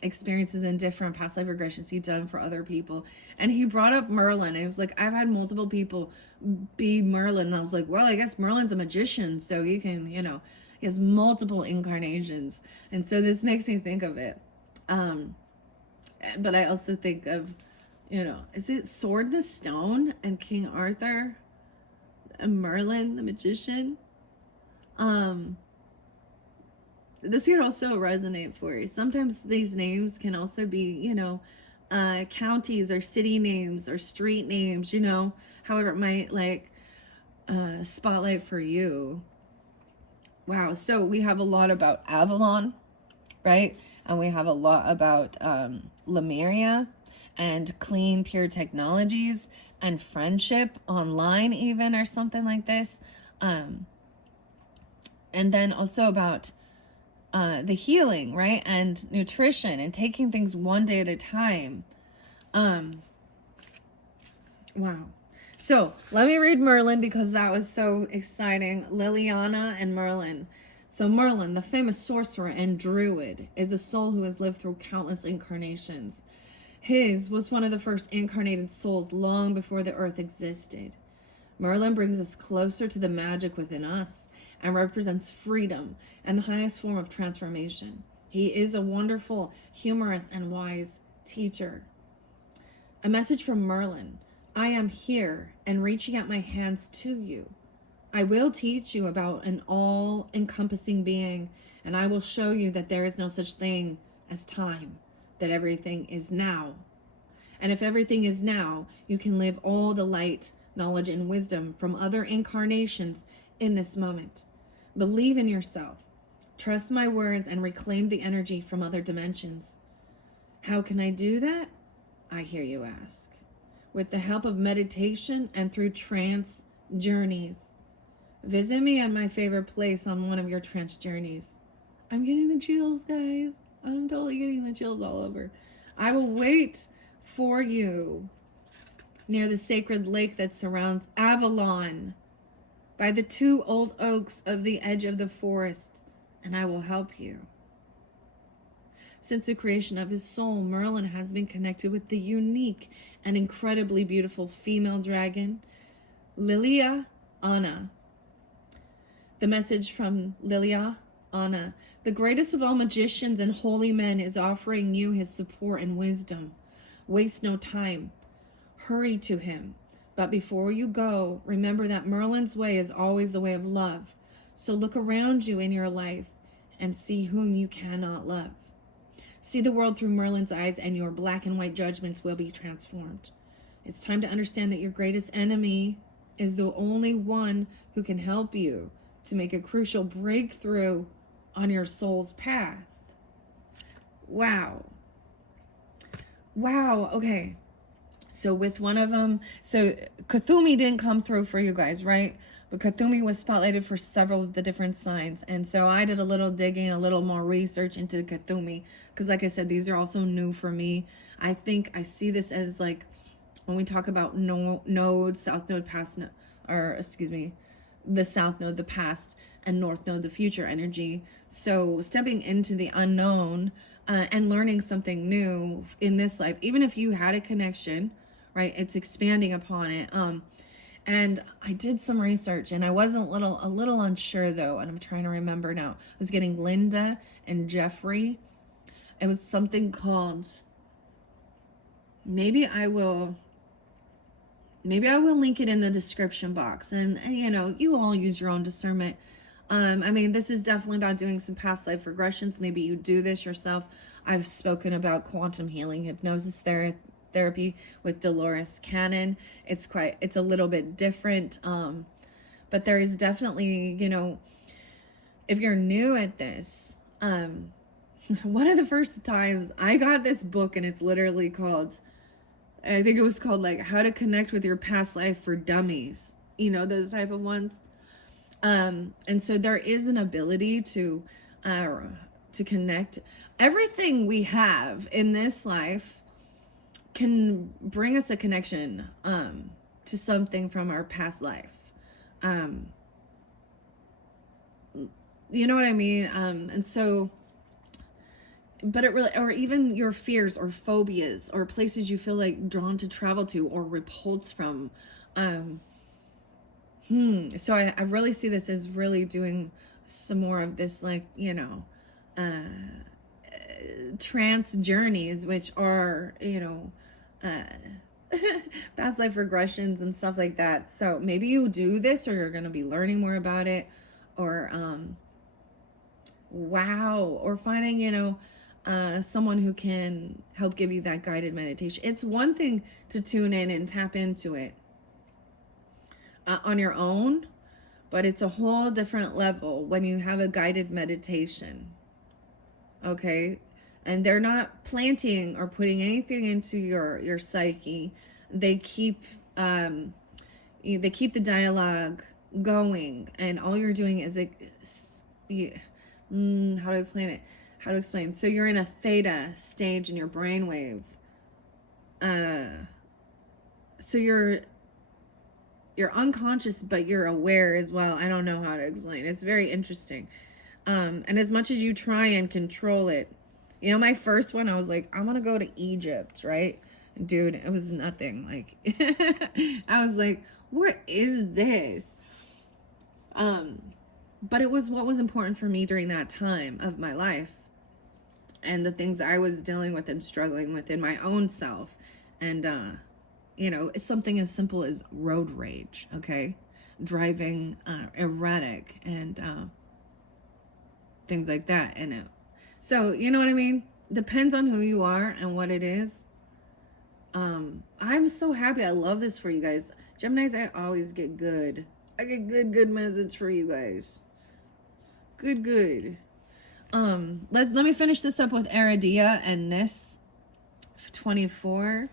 experiences and different past life regressions he'd done for other people. And he brought up Merlin. And he was like, I've had multiple people be Merlin. And I was like, well, I guess Merlin's a magician. So he can, he has multiple incarnations. And so this makes me think of it. But I also think of, is it Sword in the Stone and King Arthur and Merlin, the magician? This could also resonate for you. Sometimes these names can also be, counties or city names or street names, however it might spotlight for you. Wow. So we have a lot about Avalon, right? And we have a lot about Lemuria and clean, pure technologies and friendship online even, or something like this. And then also about the healing, right? And nutrition and taking things one day at a time. Wow. So let me read Merlin because that was so exciting. Liliana and Merlin. So Merlin, the famous sorcerer and druid, is a soul who has lived through countless incarnations. His was one of the first incarnated souls long before the earth existed. Merlin brings us closer to the magic within us and represents freedom and the highest form of transformation. He is a wonderful, humorous, and wise teacher. A message from Merlin. I am here and reaching out my hands to you. I will teach you about an all-encompassing being, and I will show you that there is no such thing as time, that everything is now. And if everything is now, you can live all the light, knowledge, and wisdom from other incarnations in this moment. Believe in yourself. Trust my words and reclaim the energy from other dimensions. How can I do that? I hear you ask. With the help of meditation and through trance journeys. Visit me at my favorite place on one of your trance journeys. I'm getting the chills, guys. I'm totally getting the chills all over. I will wait for you near the sacred lake that surrounds Avalon, by the 2 old oaks of the edge of the forest, and I will help you. Since the creation of his soul, Merlin has been connected with the unique and incredibly beautiful female dragon, Lilia Anna. The message from Lilia Anna, the greatest of all magicians and holy men, is offering you his support and wisdom. Waste no time. Hurry to him. But before you go, remember that Merlin's way is always the way of love. So look around you in your life and see whom you cannot love. See the world through Merlin's eyes and your black and white judgments will be transformed. It's time to understand that your greatest enemy is the only one who can help you to make a crucial breakthrough on your soul's path. Wow. Wow. Okay. So with one of them, so Cthulhu didn't come through for you guys, right? But Cthulhu was spotlighted for several of the different signs. And so I did a little digging, a little more research into Cthulhu. Because like I said, these are also new for me. I think I see this as like, when we talk about nodes, south node, past node, the south node, the past, and north node, the future energy. So stepping into the unknown and learning something new in this life, even if you had a connection, right? It's expanding upon it. And I did some research and I wasn't a little unsure though. And I'm trying to remember now. I was getting Linda and Jeffrey. It was something called, maybe I will link it in the description box, and you all use your own discernment. I mean, this is definitely about doing some past life regressions. Maybe you do this yourself. I've spoken about quantum healing hypnosis therapy with Dolores Cannon. It's a little bit different. But there is definitely, if you're new at this, one of the first times I got this book, and it's literally called, I think it was called like How to Connect with Your Past Life for Dummies, those type of ones. And so there is an ability to connect everything we have in this life. can bring us a connection to something from our past life. You know what I mean? And so, but it really, or even your fears or phobias or places you feel like drawn to travel to or repulsed from. So I really see this as really doing some more of this, like, you know, trance journeys, which are, you know, past life regressions and stuff like that. So maybe you do this, or you're going to be learning more about it, or wow, or finding, you know, someone who can help give you that guided meditation. It's one thing to tune in and tap into it on your own, but it's a whole different level when you have a guided meditation. Okay? And they're not planting or putting anything into your psyche. They keep the dialogue going, and all you're doing is how do I plan it? How to explain? So you're in a theta stage in your brainwave. So you're unconscious, but you're aware as well. I don't know how to explain. It's very interesting. And as much as you try and control it, you know, my first one, I was like, I'm gonna go to Egypt, right? Dude, it was nothing. Like, I was like, what is this? But it was what was important for me during that time of my life, and the things I was dealing with and struggling with in my own self. And, you know, it's something as simple as road rage, okay? Driving erratic and things like that. And so, you know what I mean? Depends on who you are and what it is. I'm so happy. I love this for you guys. Geminis, I always get good. I get good message for you guys. Good. Let me finish this up with Aradia and Nis 24.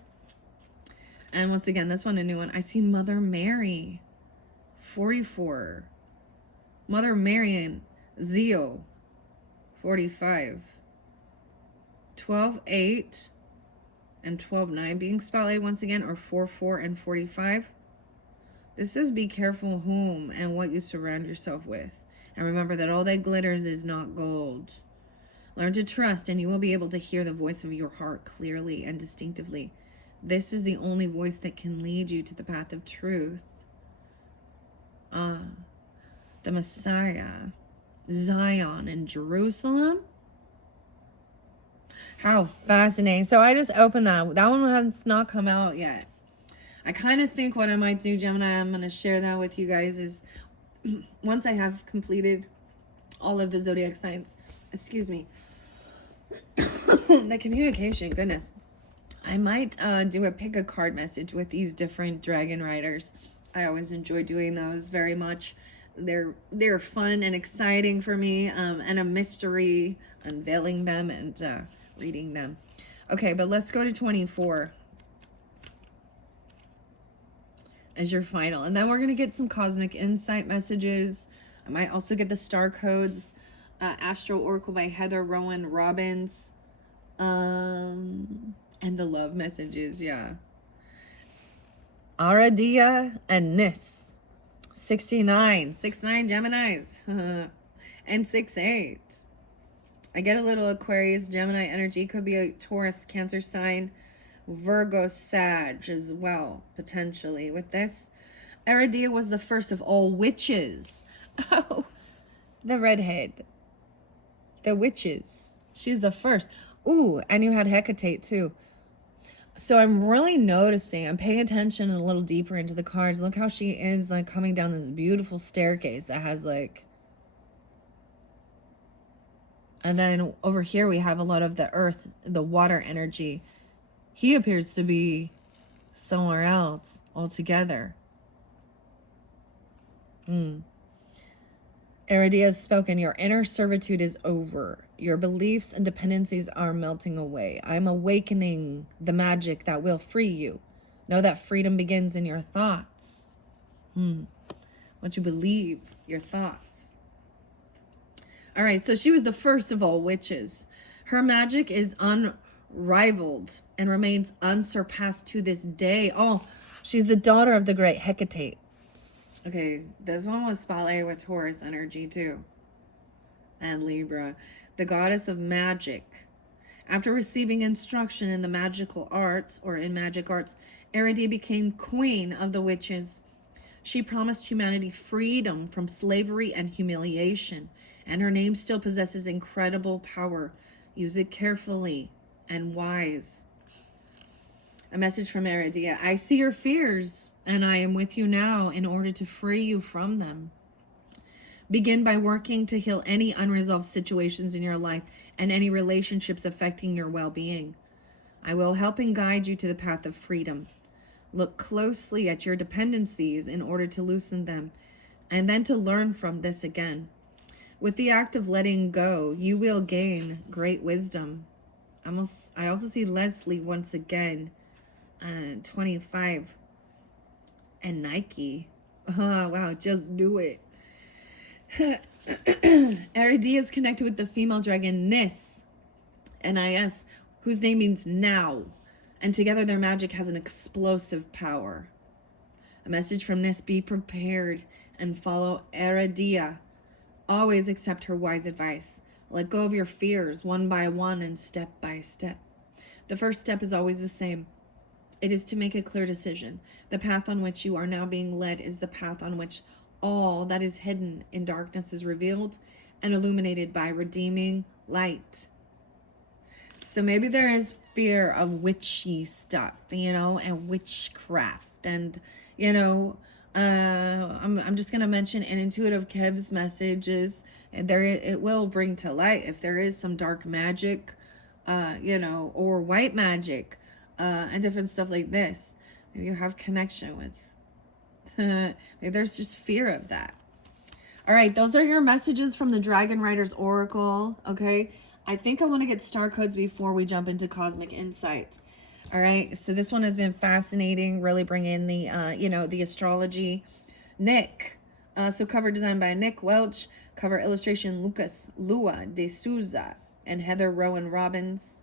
And once again, this one, a new one. I see Mother Mary 44. Mother Mary and Zeo 45. 12-8 and 12-9 being spotlighted once again, or 4-4 and 45. This is be careful whom and what you surround yourself with. And remember that all that glitters is not gold. Learn to trust, and you will be able to hear the voice of your heart clearly and distinctively. This is the only voice that can lead you to the path of truth. The Messiah, Zion, and Jerusalem. How fascinating. So I just opened that. That one has not come out yet. I kind of think what I might do, Gemini, I'm going to share that with you guys, is once I have completed all of the zodiac signs, excuse me, the communication, goodness, I might do a pick a card message with these different dragon riders. I always enjoy doing those very much. They're fun and exciting for me, and a mystery, unveiling them and reading them. Okay, but let's go to 24 as your final, and then we're gonna get some cosmic insight messages. I might also get the star codes, Astro Oracle by Heather Rowan Robbins, and the love messages. Yeah, Aradia and Nis 69 Geminis and 6-8. I get a little Aquarius Gemini energy. Could be a Taurus Cancer sign, Virgo Sag as well, potentially with this. Aradia was the first of all witches. Oh, the redhead, the witches, she's the first. Ooh, and you had Hecate too. So I'm really noticing, I'm paying attention a little deeper into the cards. Look how she is like coming down this beautiful staircase that has like, and then over here we have a lot of the earth, the water energy. He appears to be somewhere else altogether. Aradia has spoken. Your inner servitude is over. Your beliefs and dependencies are melting away. I'm awakening the magic that will free you. Know that freedom begins in your thoughts. What you believe, your thoughts. All right, so she was the first of all witches. Her magic is rivaled and remains unsurpassed to this day. Oh, she's the daughter of the great Hecate. Okay, this one was spotlighted with Taurus energy too. And Libra, the goddess of magic. After receiving instruction in the magical arts, or in magic arts, Eridia became queen of the witches. She promised humanity freedom from slavery and humiliation, and her name still possesses incredible power. Use it carefully and wise. A message from Eridia. I see your fears, and I am with you now in order to free you from them. Begin by working to heal any unresolved situations in your life and any relationships affecting your well-being. I will help and guide you to the path of freedom. Look closely at your dependencies in order to loosen them, and then to learn from this again. With the act of letting go, you will gain great wisdom. I also see Leslie once again, 25, and Nike. Oh, wow, just do it. Eridia is connected with the female dragon Nis, Nis, whose name means now, and together their magic has an explosive power. A message from Nis: be prepared and follow Eridia. Always accept her wise advice. Let go of your fears one by one and step by step. The first step is always the same. It is to make a clear decision. The path on which you are now being led is the path on which all that is hidden in darkness is revealed and illuminated by redeeming light. So maybe there is fear of witchy stuff, and witchcraft. And, I'm just going to mention in Intuitive Kev's messages, and it will bring to light if there is some dark magic, or white magic, and different stuff like this. Maybe you have connection with. Maybe there's just fear of that. All right, those are your messages from the Dragon Riders Oracle. Okay, I think I want to get star codes before we jump into cosmic insight. All right, so this one has been fascinating, really bringing the the astrology. Nick, so cover design by Nick Welch, cover illustration Lucas Lua de Souza and Heather Rowan Robbins.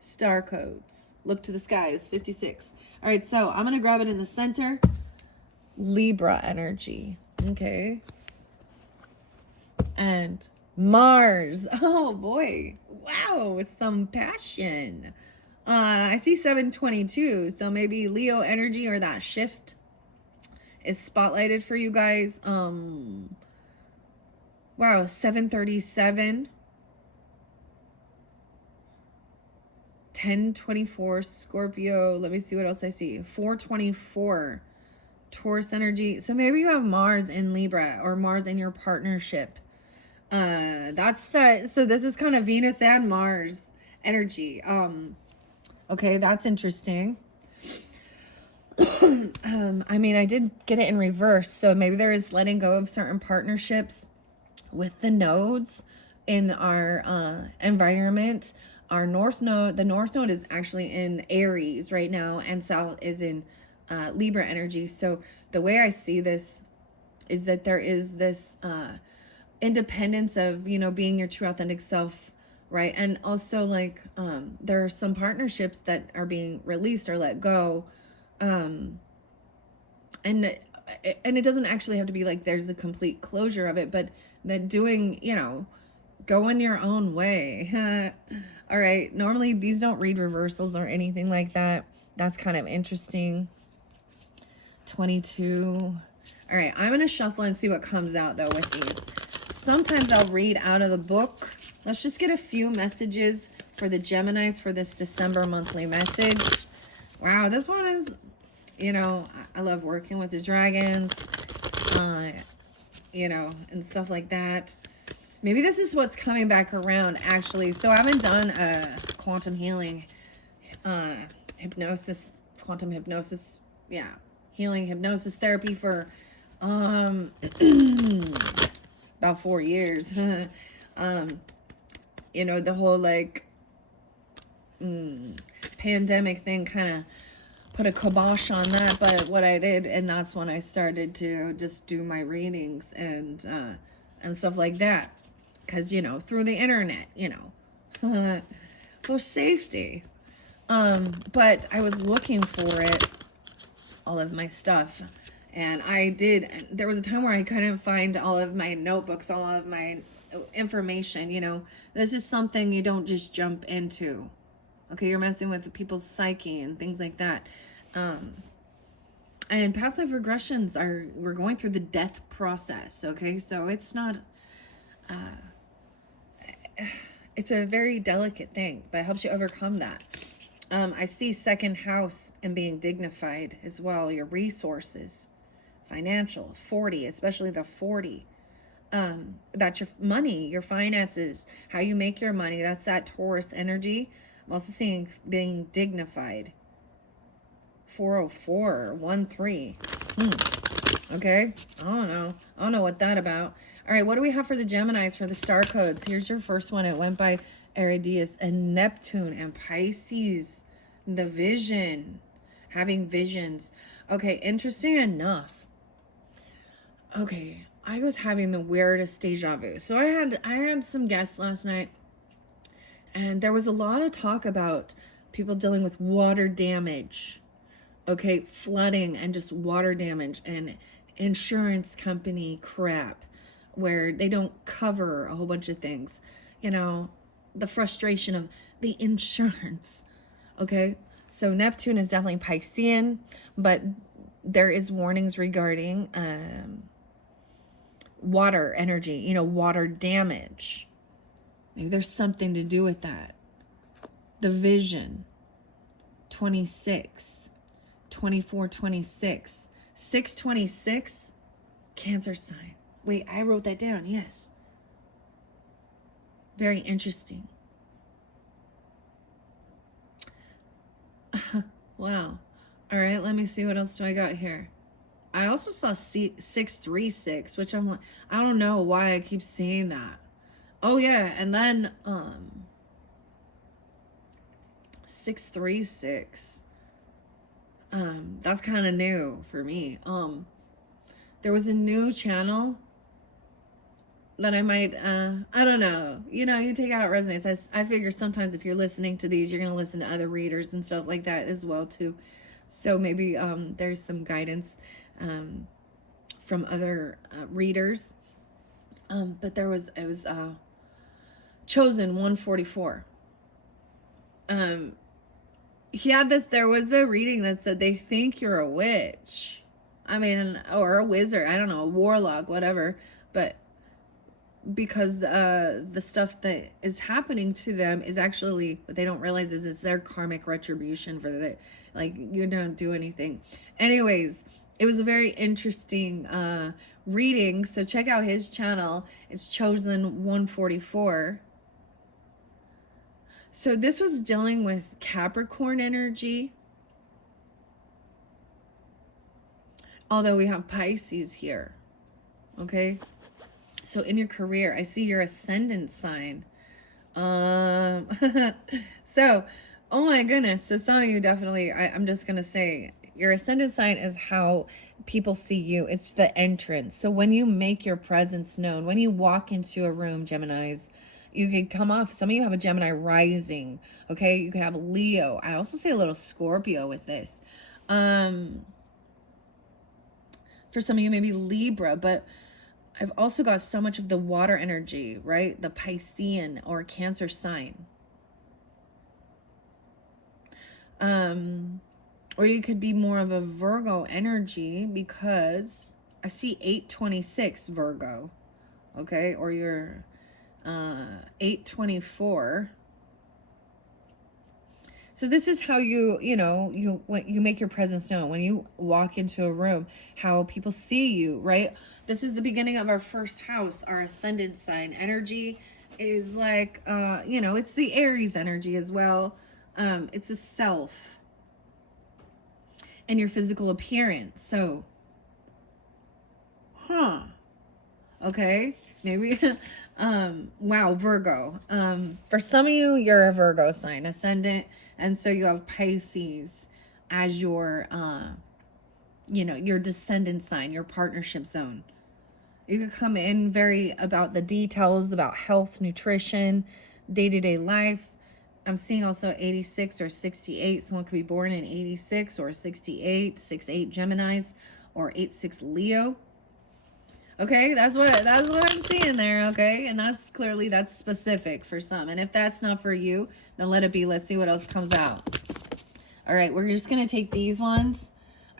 Star codes. Look to the skies, 56. All right, so I'm going to grab it in the center. Libra energy. Okay. And Mars. Oh, boy. Wow, with some passion. I see 722, so maybe Leo energy or that shift is spotlighted for you guys. Wow, 737. 1024 Scorpio. Let me see what else I see. 424 Taurus energy. So maybe you have Mars in Libra or Mars in your partnership. That's that. So this is kind of Venus and Mars energy. Okay, that's interesting. I did get it in reverse. So maybe there is letting go of certain partnerships with the nodes in our environment. Our North Node, the North Node is actually in Aries right now, and South is in Libra energy. So the way I see this is that there is this independence of, being your true authentic self, right? And also there are some partnerships that are being released or let go. And it doesn't actually have to be like there's a complete closure of it, but that doing, going your own way. All right. Normally these don't read reversals or anything like that. That's kind of interesting. 22. All right. I'm going to shuffle and see what comes out though with these. Sometimes I'll read out of the book. Let's just get a few messages for the Geminis for this December monthly message. Wow. This one is, I love working with the dragons, and stuff like that. Maybe this is what's coming back around, actually. So I haven't done a quantum healing, hypnosis, quantum hypnosis, healing hypnosis therapy for about 4 years. The whole pandemic thing kind of put a kibosh on that. But what I did, and that's when I started to just do my readings and stuff like that. Because, through the internet, For safety. But I was looking for it, all of my stuff. And there was a time where I couldn't find all of my notebooks, all of my information, This is something you don't just jump into. Okay, you're messing with people's psyche and things like that. And past life regressions we're going through the death process, okay? So it's not, it's a very delicate thing, but it helps you overcome that. I see second house and being dignified as well. Your resources, financial, 40, especially the 40. About your money, your finances, how you make your money. That's that Taurus energy. I'm also seeing being dignified. 404, 13. Okay, I don't know what that about. All right, what do we have for the Geminis for the star codes? Here's your first one. It went by Aridius and Neptune and Pisces. The vision, having visions. Okay, interesting enough. Okay, I was having the weirdest deja vu. So I had some guests last night, and there was a lot of talk about people dealing with water damage. Okay, flooding and just water damage and insurance company crap where they don't cover a whole bunch of things. The frustration of the insurance. Okay, so Neptune is definitely Piscean, but there is warnings regarding water energy, water damage. Maybe there's something to do with that. The vision, 26. 24, 26, 626, Cancer sign. Wait, I wrote that down. Yes. Very interesting. Wow. All right, let me see. What else do I got here? I also saw 636, which I'm like, I don't know why I keep seeing that. Oh yeah, and then 636. That's kind of new for me. There was a new channel that I might, I don't know. You take out what resonates. I figure sometimes if you're listening to these, you're going to listen to other readers and stuff like that as well too. So maybe there's some guidance from other readers. But it was Chosen 144. There was a reading that said they think you're a witch. Or a wizard. I don't know, a warlock, whatever. But because the stuff that is happening to them is actually, what they don't realize is it's their karmic retribution for you don't do anything. Anyways, it was a very interesting reading. So check out his channel. It's Chosen 144. So this was dealing with Capricorn energy. Although we have Pisces here. Okay. So in your career, I see your ascendant sign. So, oh my goodness. So some of you definitely, I'm just going to say, your ascendant sign is how people see you. It's the entrance. So when you make your presence known, when you walk into a room, Geminis, you could come off, some of you have a Gemini rising, okay? You could have Leo. I also see a little Scorpio with this. For some of you, maybe Libra, but I've also got so much of the water energy, right? The Piscean or Cancer sign. Or you could be more of a Virgo energy because I see 826 Virgo, okay? Or you're 824. So this is how you make your presence known. When you walk into a room, how people see you, right? This is the beginning of our first house. Our ascendant sign energy is like, it's the Aries energy as well. It's the self and your physical appearance. So, okay, maybe, wow, Virgo. For some of you, you're a Virgo sign, ascendant, and so you have Pisces as your, your descendant sign, your partnership zone. You could come in very about the details, about health, nutrition, day-to-day life. I'm seeing also 86 or 68. Someone could be born in 86 or 68, 6-8 Geminis or 8-6 Leo. Okay, that's what I'm seeing there, okay? And that's specific for some. And if that's not for you, then let it be. Let's see what else comes out. All right, we're just going to take these ones.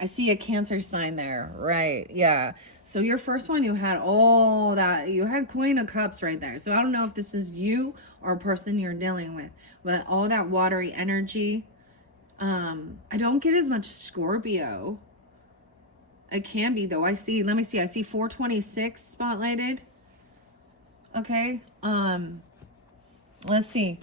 I see a Cancer sign there. Right, yeah. So your first one, you had all that. You had Queen of Cups right there. So I don't know if this is you or a person you're dealing with. But all that watery energy. I don't get as much Scorpio. It can be, though. Let me see. I see 426 spotlighted. Okay. Let's see.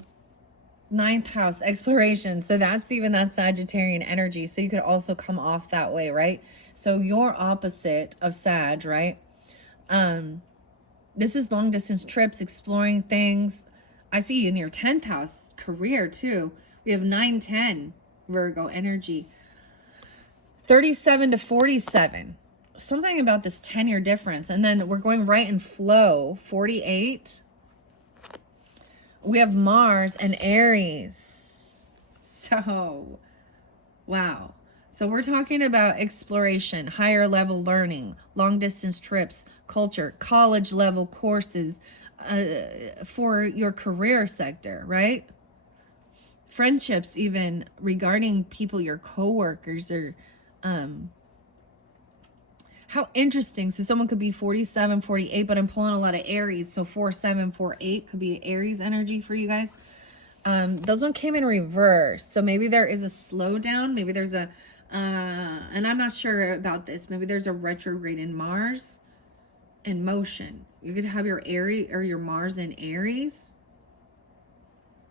9th house, exploration. So that's even that Sagittarian energy. So you could also come off that way, right? So you're opposite of Sag, right? This is long distance trips, exploring things. I see in your 10th house, career too. We have 9-10 Virgo energy. 37 to 47. Something about this 10-year difference. And then we're going right in flow. 48. We have Mars and Aries. So, wow. So we're talking about exploration, higher level learning, long distance trips, culture, college level courses for your career sector, right? Friendships, even regarding people, your coworkers, or how interesting. So someone could be 47, 48, but I'm pulling a lot of Aries. So 47, 48 could be Aries energy for you guys. Those one came in reverse. So maybe there is a slowdown. Maybe there's a, and I'm not sure about this. Maybe there's a retrograde in Mars in motion. You could have your Aries or your Mars in Aries.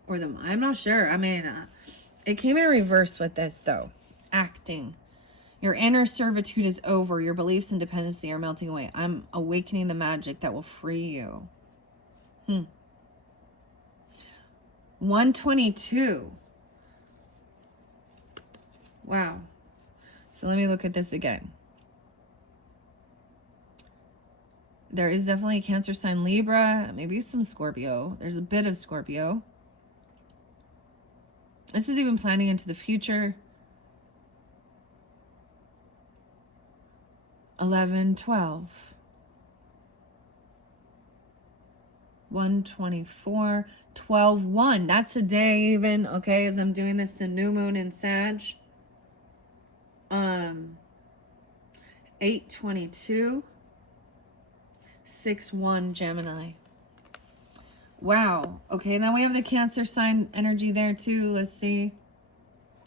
Or I'm not sure. I mean, it came in reverse with this though. Acting. Your inner servitude is over. Your beliefs and dependency are melting away. I'm awakening the magic that will free you. 122. Wow. So let me look at this again. There is definitely a Cancer sign, Libra, maybe some Scorpio. There's a bit of Scorpio. This is even planning into the future. 11, 12. 124, 12, 1. That's a day even, okay, as I'm doing this, the new moon in Sag. 822, 6-1 Gemini. Wow. Okay, now we have the Cancer sign energy there too. Let's see.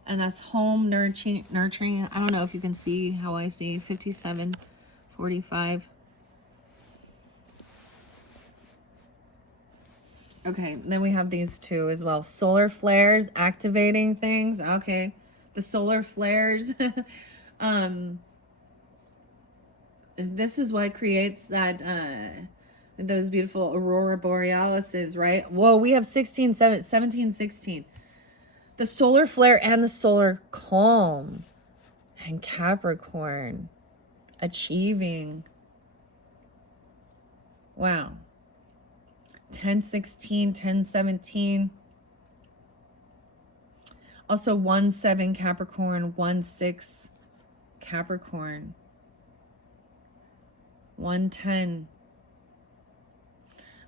And that's home, nurturing. I don't know if you can see how I see. 57, 45. Okay, then we have these two as well. Solar flares, activating things. Okay, the solar flares. This is what creates that, those beautiful aurora borealises, right? Whoa, we have 17, 16. The solar flare and the solar calm. And Capricorn. Achieving. Wow. 10-16, 10-17. Also 1-7 Capricorn, 1-6 Capricorn. 110.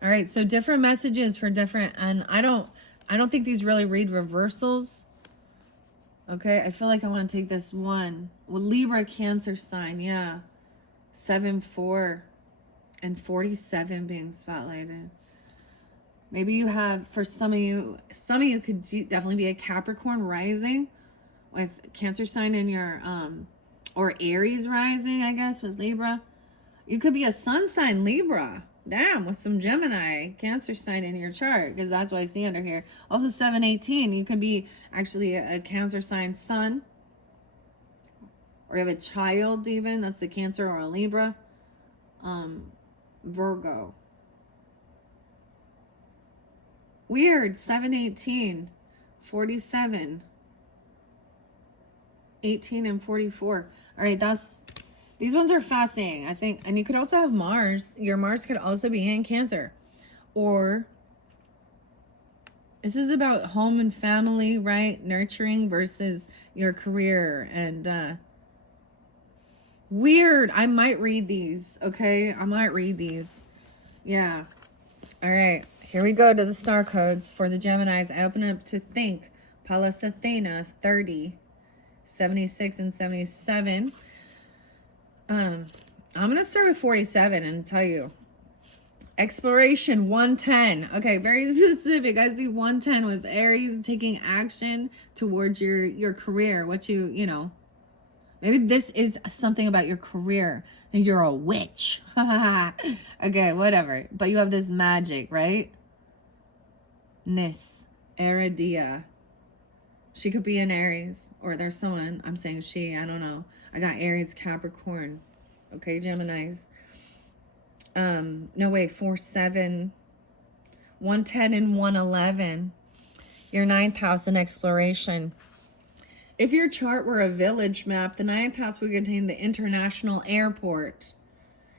All right, so different messages for different, and I don't think these really read reversals. Okay, I feel like I want to take this one. Well, Libra, Cancer sign, yeah. 7-4 and 47 being spotlighted. Maybe you have, for some of you could definitely be a Capricorn rising with Cancer sign in your, or Aries rising, I guess, with Libra. You could be a sun sign Libra. Damn, with some Gemini, Cancer sign in your chart, because that's what I see under here. Also 7-18, you could be actually a Cancer sign sun. Or you have a child even, that's a Cancer or a Libra. Virgo. Weird, 7-18, 47, 18 and 44. All right, these ones are fascinating, I think. And you could also have Mars. Your Mars could also be in Cancer. Or This is about home and family, right? Nurturing versus your career. And weird. I might read these, okay? I might read these. Yeah. All right. Here we go to the star codes for the Geminis. I open up to think. Pallas Athena, 30, 76, and 77. I'm going to start with 47 and tell you. Exploration 110. Okay, very specific. I see 110 with Aries taking action towards your career. What you know. Maybe this is something about your career. And you're a witch. Okay, whatever. But you have this magic, right? Nis. Eridia. She could be an Aries. Or there's someone. I'm saying she. I don't know. I got Aries, Capricorn. Okay, Geminis. No way, 4, 7, 110 and 111. Your 9th house in exploration. If your chart were a village map, the 9th house would contain the international airport,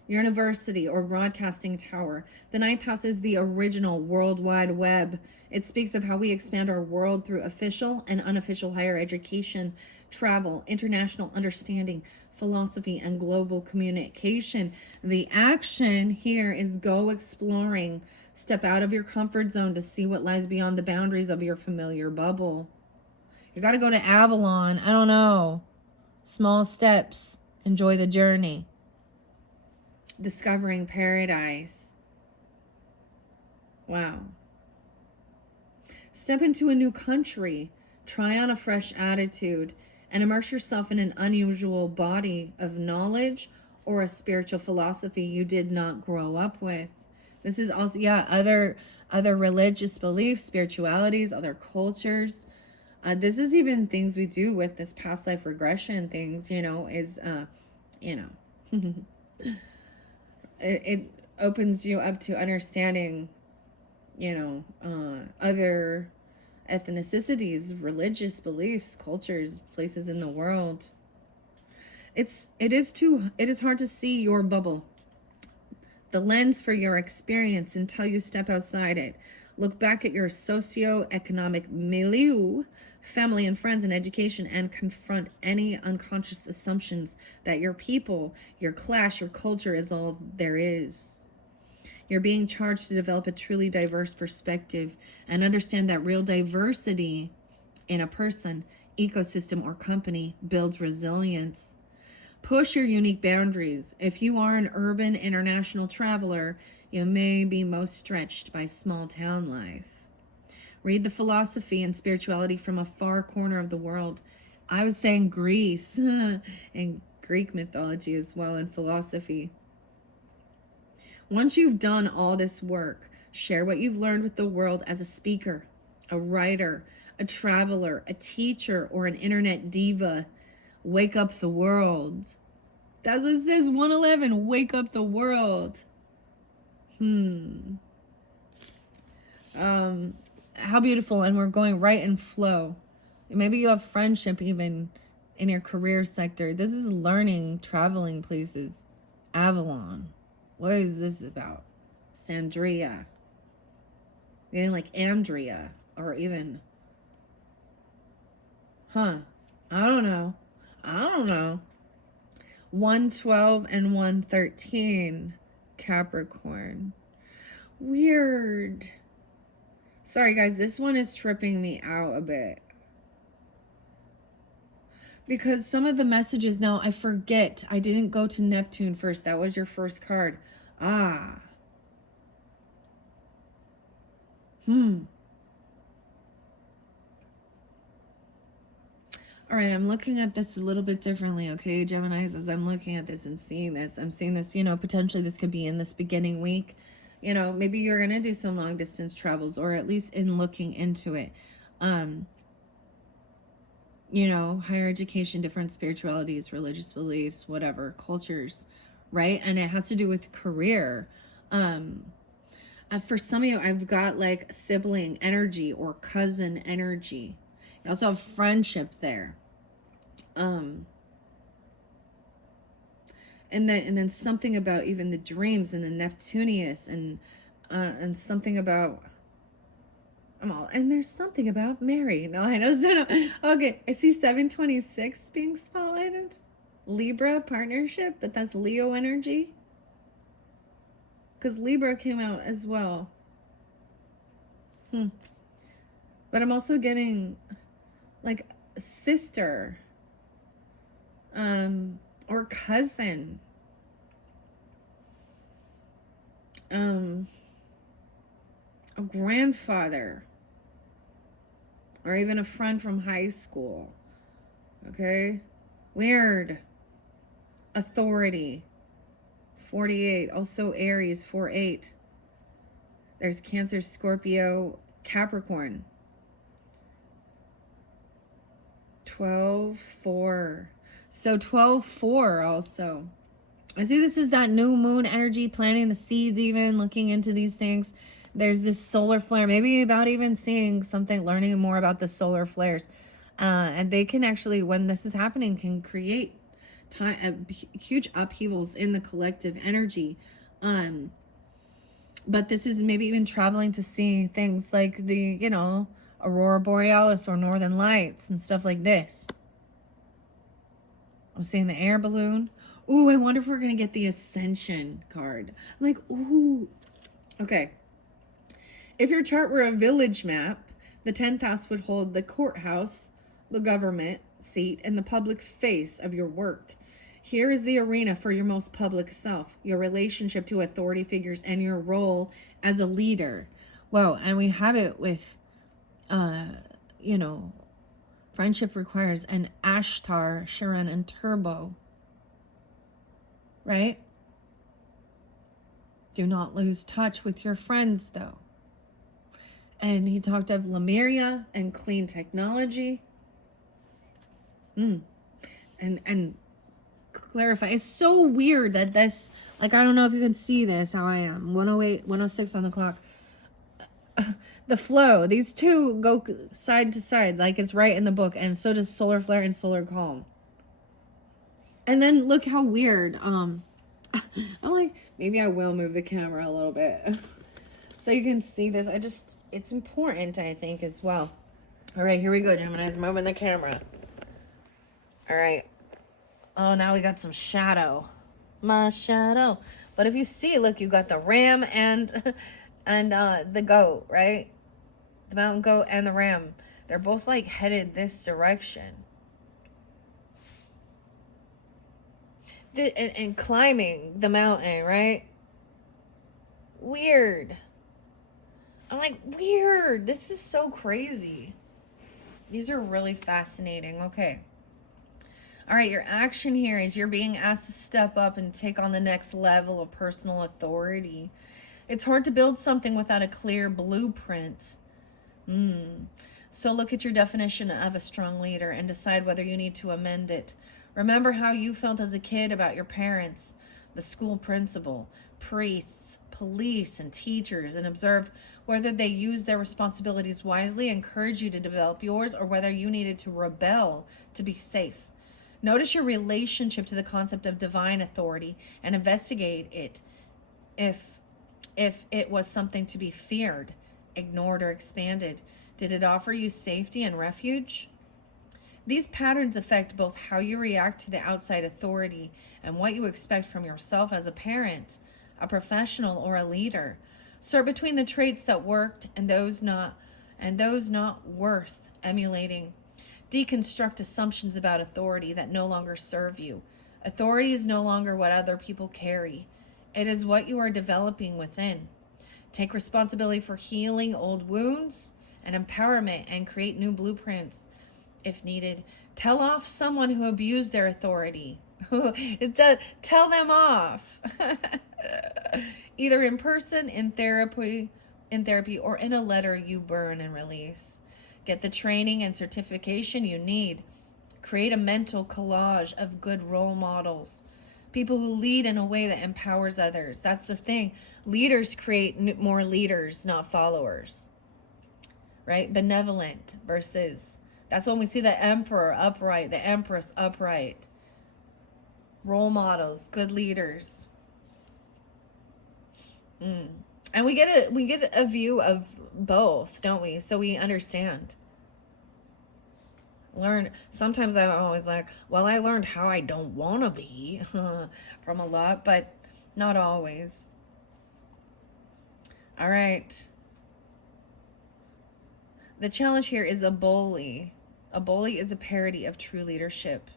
university, or broadcasting tower. The 9th house is the original World Wide Web. It speaks of how we expand our world through official and unofficial higher education, travel, international understanding, philosophy, and global communication. The action here is go exploring. Step out of your comfort zone to see what lies beyond the boundaries of your familiar bubble. You got to go to Avalon. I don't know. Small steps. Enjoy the journey. Discovering paradise. Wow. Step into a new country. Try on a fresh attitude and immerse yourself in an unusual body of knowledge or a spiritual philosophy you did not grow up with. This is also, yeah, other religious beliefs, spiritualities, other cultures. This is even things we do with this past life regression things, you know, is, you know, it opens you up to understanding, you know, other ethnicities, religious beliefs, cultures, places in the world. It is hard to see your bubble, the lens for your experience until you step outside it. Look back at your socio-economic milieu, family and friends and education, and confront any unconscious assumptions that your people, your class, your culture is all there is. You're being charged to develop a truly diverse perspective and understand that real diversity in a person, ecosystem, or company builds resilience. Push your unique boundaries. If you are an urban international traveler, you may be most stretched by small town life. Read the philosophy and spirituality from a far corner of the world. I was saying Greece and Greek mythology as well, and philosophy. Once you've done all this work, share what you've learned with the world as a speaker, a writer, a traveler, a teacher, or an internet diva. Wake up the world. That's what it says, 111, wake up the world. How beautiful, and we're going right in flow. Maybe you have friendship even in your career sector. This is learning, traveling places. Avalon. What is this about? Sandria. Maybe like Andrea. Or even... I don't know. 112 and 113. Capricorn. Weird. Sorry, guys. This one is tripping me out a bit. Because some of the messages... Now, I forget. I didn't go to Neptune first. That was your first card. Ah. All right, I'm looking at this a little bit differently, okay, Geminis, as I'm looking at this and seeing this. I'm seeing this, you know, potentially this could be in this beginning week. You know, maybe you're going to do some long distance travels, or at least in looking into it. You know, higher education, different spiritualities, religious beliefs, whatever, cultures, right? And it has to do with career. For some of you, I've got like sibling energy or cousin energy. You also have friendship there. And then something about even the dreams and the Neptunius and something about I'm all, and there's something about Mary. No, I know. No, no. Okay, I see 726 being spotlighted. Libra partnership, but that's Leo energy. Because Libra came out as well. But I'm also getting like sister, or cousin, a grandfather, or even a friend from high school. Okay? Weird. Authority. 48. Also Aries, 4-8. There's Cancer, Scorpio, Capricorn. 12-4. So 12-4 also. I see this is that new moon energy, planting the seeds, even looking into these things. There's this solar flare, maybe about even seeing something, learning more about the solar flares. And they can actually, when this is happening, can create huge upheavals in the collective energy. But this is maybe even traveling to see things like the, Aurora Borealis or Northern Lights and stuff like this. I'm seeing the air balloon. Ooh, I wonder if we're going to get the Ascension card. I'm like, ooh. Okay. If your chart were a village map, the 10th house would hold the courthouse, the government seat, and the public face of your work. Here is the arena for your most public self, your relationship to authority figures, and your role as a leader. Well, and we have it with, friendship requires an Ashtar, Sharon, and Turbo. Right? Do not lose touch with your friends, though. And he talked of Lemuria and clean technology. And clarify. It's so weird that this, like, I don't know if you can see this, how I am. 108, 106 on the clock. The flow, these two go side to side, like it's right in the book. And so does solar flare and solar calm. And then look how weird. I'm like, maybe I will move the camera a little bit so you can see this. It's important, I think, as well. All right, here we go, Gemini's moving the camera. All right. Oh, now we got some shadow. My shadow. But if you see, look, you got the ram and the goat, right? The mountain goat and the ram. They're both like headed this direction. And climbing the mountain, right? Weird. I'm like, weird. This is so crazy. These are really fascinating. Okay. All right, your action here is you're being asked to step up and take on the next level of personal authority. It's hard to build something without a clear blueprint. So look at your definition of a strong leader and decide whether you need to amend it. Remember how you felt as a kid about your parents, the school principal, priests, police, and teachers, and observe whether they used their responsibilities wisely, encourage you to develop yours, or whether you needed to rebel to be safe. Notice your relationship to the concept of divine authority and investigate it if it was something to be feared, ignored, or expanded. Did it offer you safety and refuge? These patterns affect both how you react to the outside authority and what you expect from yourself as a parent, a professional, or a leader. Sort between the traits that worked and those not worth emulating. Deconstruct assumptions about authority that no longer serve you. Authority is no longer what other people carry. It is what you are developing within. Take responsibility for healing old wounds and empowerment and create new blueprints if needed. Tell off someone who abused their authority. Tell them off. Either in person, in therapy, or in a letter you burn and release. Get the training and certification you need. Create a mental collage of good role models. People who lead in a way that empowers others. That's the thing. Leaders create more leaders, not followers. Right? Benevolent versus... That's when we see the emperor upright, the empress upright. Role models, good leaders. And we get a view of both, don't we? So we understand. Learn. Sometimes I'm always like, well, I learned how I don't want to be from a lot, but not always. All right. The challenge here is a bully. A bully is a parody of true leadership.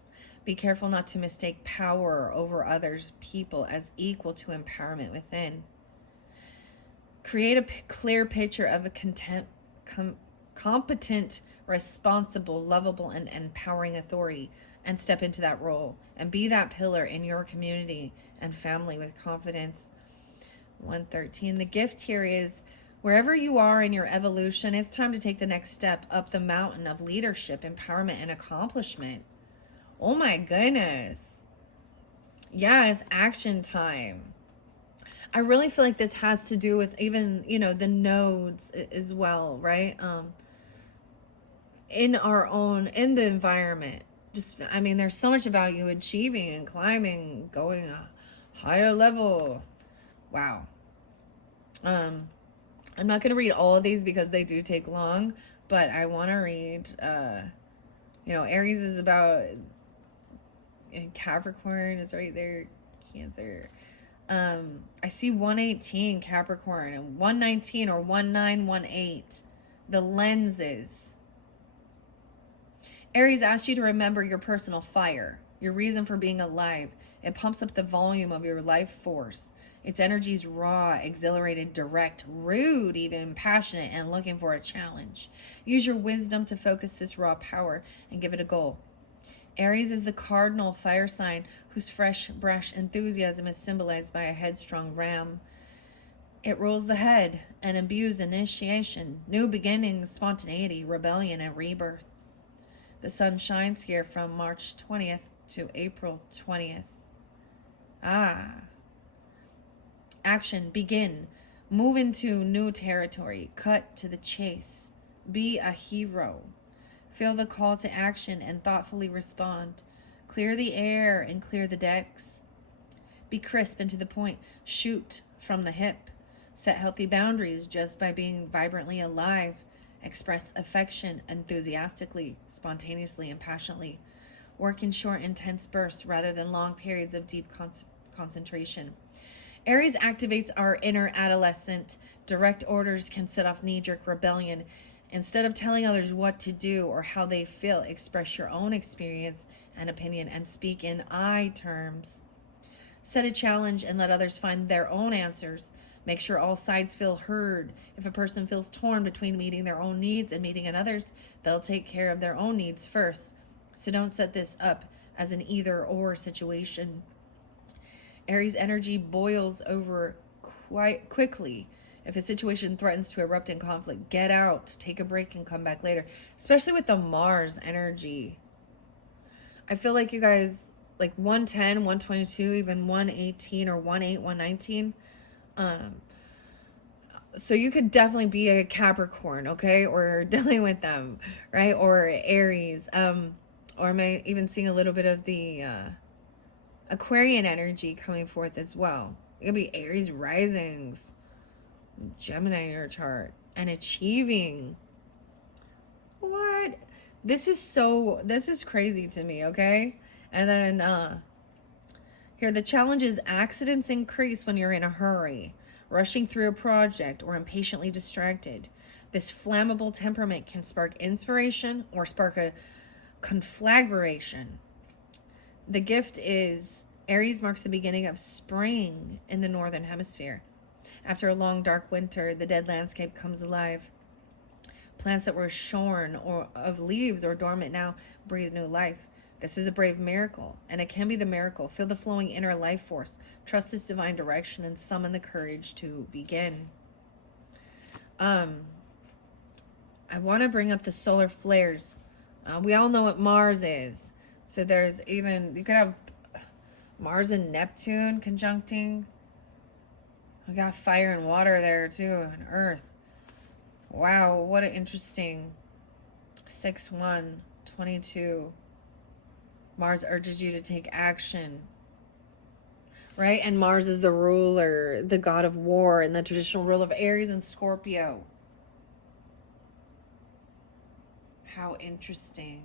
Be careful not to mistake power over others' people as equal to empowerment within. Create a clear picture of a competent, responsible, lovable, and empowering authority, and step into that role and be that pillar in your community and family with confidence. 113. The gift here is wherever you are in your evolution, it's time to take the next step up the mountain of leadership, empowerment, and accomplishment. Oh my goodness. Yeah, it's action time. I really feel like this has to do with even, the nodes as well, right? In the environment. Just, I mean, there's so much about you achieving and climbing, going a higher level. Wow. I'm not going to read all of these because they do take long, but I want to read, Aries is about, Capricorn is right there, Cancer. I see 118 Capricorn and 119 or 1918. The lenses. Aries asks you to remember your personal fire, your reason for being alive. It pumps up the volume of your life force. Its energy is raw, exhilarated, direct, rude, even passionate, and looking for a challenge. Use your wisdom to focus this raw power and give it a goal. Aries is the cardinal fire sign whose fresh, brash enthusiasm is symbolized by a headstrong ram. It rules the head and imbues initiation, new beginnings, spontaneity, rebellion, and rebirth. The sun shines here from March 20th to April 20th. Action, begin. Move into new territory. Cut to the chase. Be a hero. Feel the call to action and thoughtfully respond. Clear the air and clear the decks. Be crisp and to the point. Shoot from the hip. Set healthy boundaries just by being vibrantly alive. Express affection enthusiastically, spontaneously, and passionately. Work in short, intense bursts rather than long periods of deep concentration. Aries activates our inner adolescent. Direct orders can set off knee-jerk rebellion. Instead of telling others what to do or how they feel, express your own experience and opinion and speak in I terms. Set a challenge and let others find their own answers. Make sure all sides feel heard. If a person feels torn between meeting their own needs and meeting another's, they'll take care of their own needs first. So don't set this up as an either-or situation. Aries energy boils over quite quickly. If a situation threatens to erupt in conflict, get out, take a break, and come back later. Especially with the Mars energy. I feel like you guys, like 110, 122, even 118 or 18, 119. So you could definitely be a Capricorn, okay? Or dealing with them, right? Or Aries. Or am I even seeing a little bit of the Aquarian energy coming forth as well? It could be Aries risings, Gemini in your chart, and achieving. What? This is crazy to me, okay? And then here, the challenge is accidents increase when you're in a hurry, rushing through a project, or impatiently distracted. This flammable temperament can spark inspiration or spark a conflagration. The gift is Aries marks the beginning of spring in the northern hemisphere. After a long dark winter, the dead landscape comes alive. Plants that were shorn or of leaves or dormant now breathe new life. This is a brave miracle, and it can be the miracle. Feel the flowing inner life force. Trust this divine direction and summon the courage to begin. I want to bring up the solar flares. We all know what Mars is. So there's even, you could have Mars and Neptune conjuncting. We got fire and water there too, and Earth. Wow, what an interesting 6/1/22. Mars urges you to take action. right? And Mars is the ruler, the god of war, and the traditional rule of Aries and Scorpio. How interesting.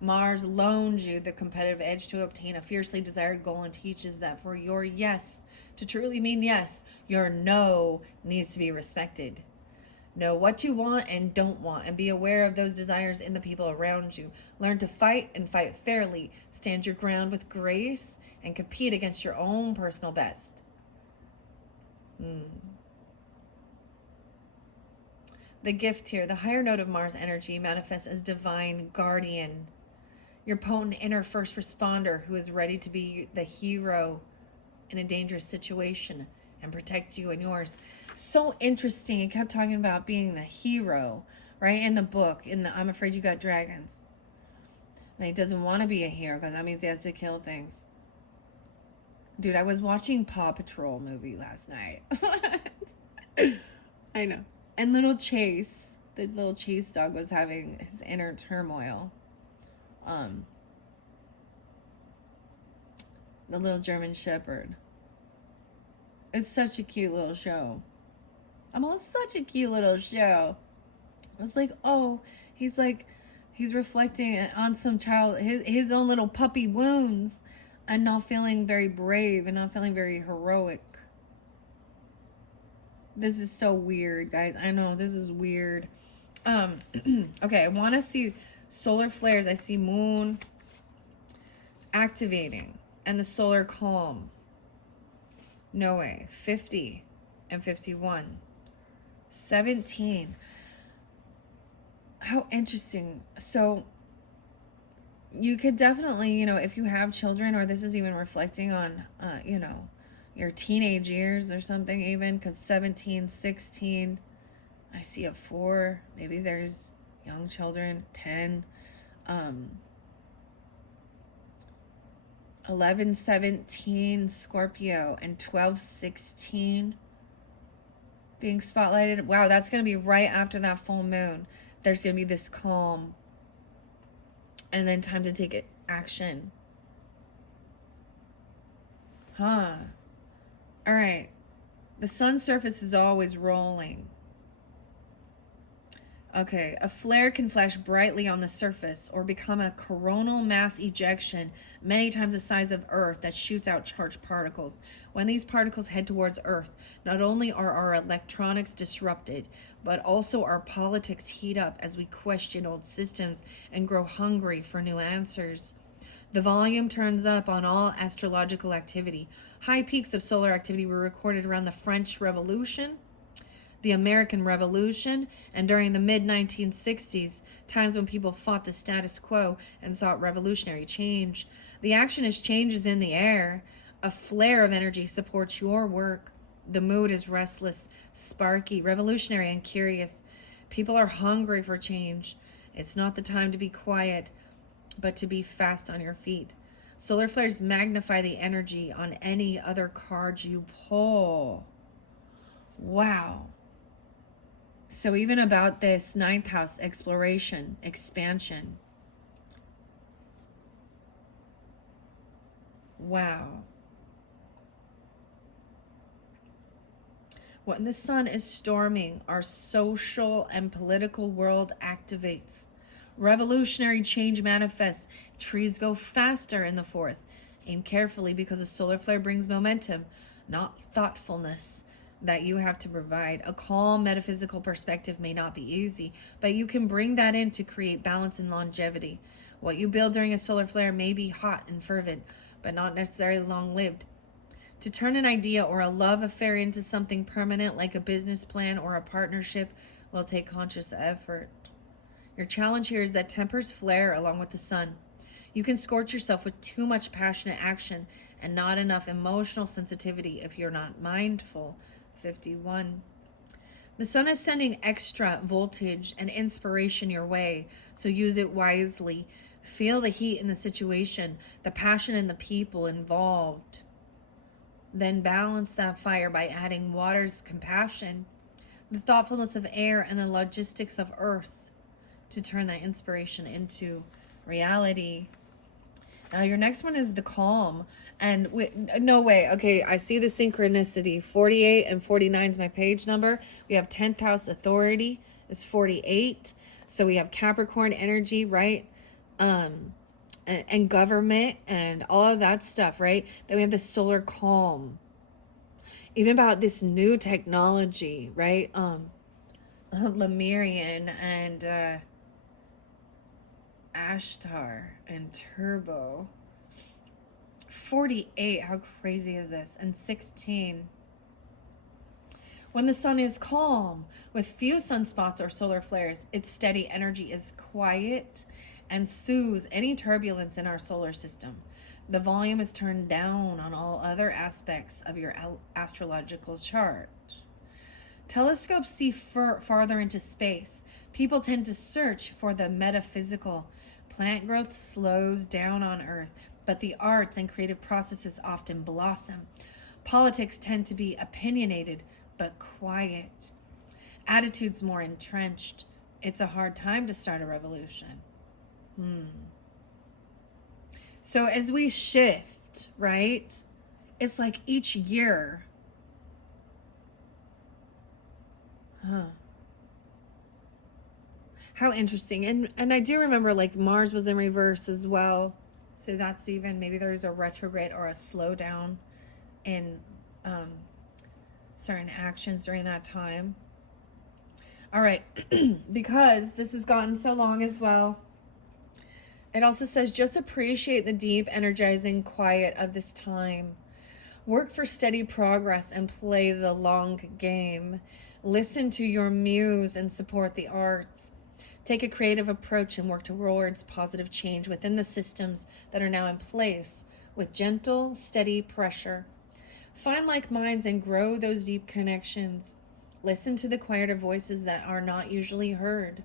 Mars loans you the competitive edge to obtain a fiercely desired goal and teaches that for your yes to truly mean yes, your no needs to be respected. Know what you want and don't want, and be aware of those desires in the people around you. Learn to fight and fight fairly. Stand your ground with grace and compete against your own personal best. The gift here, the higher node of Mars energy manifests as divine guardian, your potent inner first responder who is ready to be the hero in a dangerous situation and protect you and yours. So interesting. It kept talking about being the hero, right? In the book, in the I'm Afraid You Got Dragons. And he doesn't want to be a hero because that means he has to kill things. Dude, I was watching Paw Patrol movie last night. I know. And little Chase, the little Chase dog, was having his inner turmoil. The little German Shepherd. It's such a cute little show. Such a cute little show. I was like, oh, he's reflecting on some child, his own little puppy wounds, and not feeling very brave and not feeling very heroic. This is so weird, guys. I know this is weird. Okay, I want to see solar flares. I see moon activating and the solar calm. No way. 50 and 51. 17. How interesting. So you could definitely, if you have children, or this is even reflecting on, your teenage years or something, even, because 17, 16, I see a 4. Maybe there's young children, 10. 11, 17, Scorpio, and 12, 16 being spotlighted. Wow, that's going to be right after that full moon. There's going to be this calm. And then time to take action. All right. The sun's surface is always rolling. Okay, a flare can flash brightly on the surface or become a coronal mass ejection many times the size of Earth that shoots out charged particles. When these particles head towards Earth, not only are our electronics disrupted, but also our politics heat up as we question old systems and grow hungry for new answers. The volume turns up on all astrological activity. High peaks of solar activity were recorded around the French Revolution, the American Revolution, and during the mid-1960s, times when people fought the status quo and sought revolutionary change. The action is changes in the air. A flare of energy supports your work. The mood is restless, sparky, revolutionary, and curious. People are hungry for change. It's not the time to be quiet, but to be fast on your feet. Solar flares magnify the energy on any other card you pull. Wow. So even about this 9th house, exploration, expansion. Wow. When the sun is storming, our social and political world activates. Revolutionary change manifests. Trees go faster in the forest. Aim carefully because a solar flare brings momentum, not thoughtfulness that you have to provide. A calm metaphysical perspective may not be easy, but you can bring that in to create balance and longevity. What you build during a solar flare may be hot and fervent, but not necessarily long-lived. To turn an idea or a love affair into something permanent, like a business plan or a partnership, will take conscious effort. Your challenge here is that tempers flare along with the sun. You can scorch yourself with too much passionate action and not enough emotional sensitivity if you're not mindful. 51. The sun is sending extra voltage and inspiration your way, so use it wisely. Feel the heat in the situation, the passion in the people involved. Then balance that fire by adding water's compassion, the thoughtfulness of air, and the logistics of earth to turn that inspiration into reality. Your next one is the calm. And no way. Okay, I see the synchronicity. 48 and 49 is my page number. We have 10th house authority is 48. So we have Capricorn energy, right? And government and all of that stuff, right? Then we have the solar calm. Even about this new technology, right? Lemurian and Ashtar and Turbo. 48, how crazy is this? And 16. When the sun is calm, with few sunspots or solar flares, its steady energy is quiet and soothes any turbulence in our solar system. The volume is turned down on all other aspects of your astrological chart. Telescopes see farther into space. People tend to search for the metaphysical. Plant growth slows down on Earth, but the arts and creative processes often blossom. Politics tend to be opinionated but quiet. Attitudes more entrenched. It's a hard time to start a revolution. So as we shift, right? It's like each year. How interesting. And I do remember like Mars was in reverse as well. So that's even, maybe there's a retrograde or a slowdown in certain actions during that time. All right, because this has gotten so long as well. It also says just appreciate the deep, energizing quiet of this time. Work for steady progress and play the long game. Listen to your muse and support the arts. Take a creative approach and work towards positive change within the systems that are now in place with gentle, steady pressure. Find like minds and grow those deep connections. Listen to the quieter voices that are not usually heard.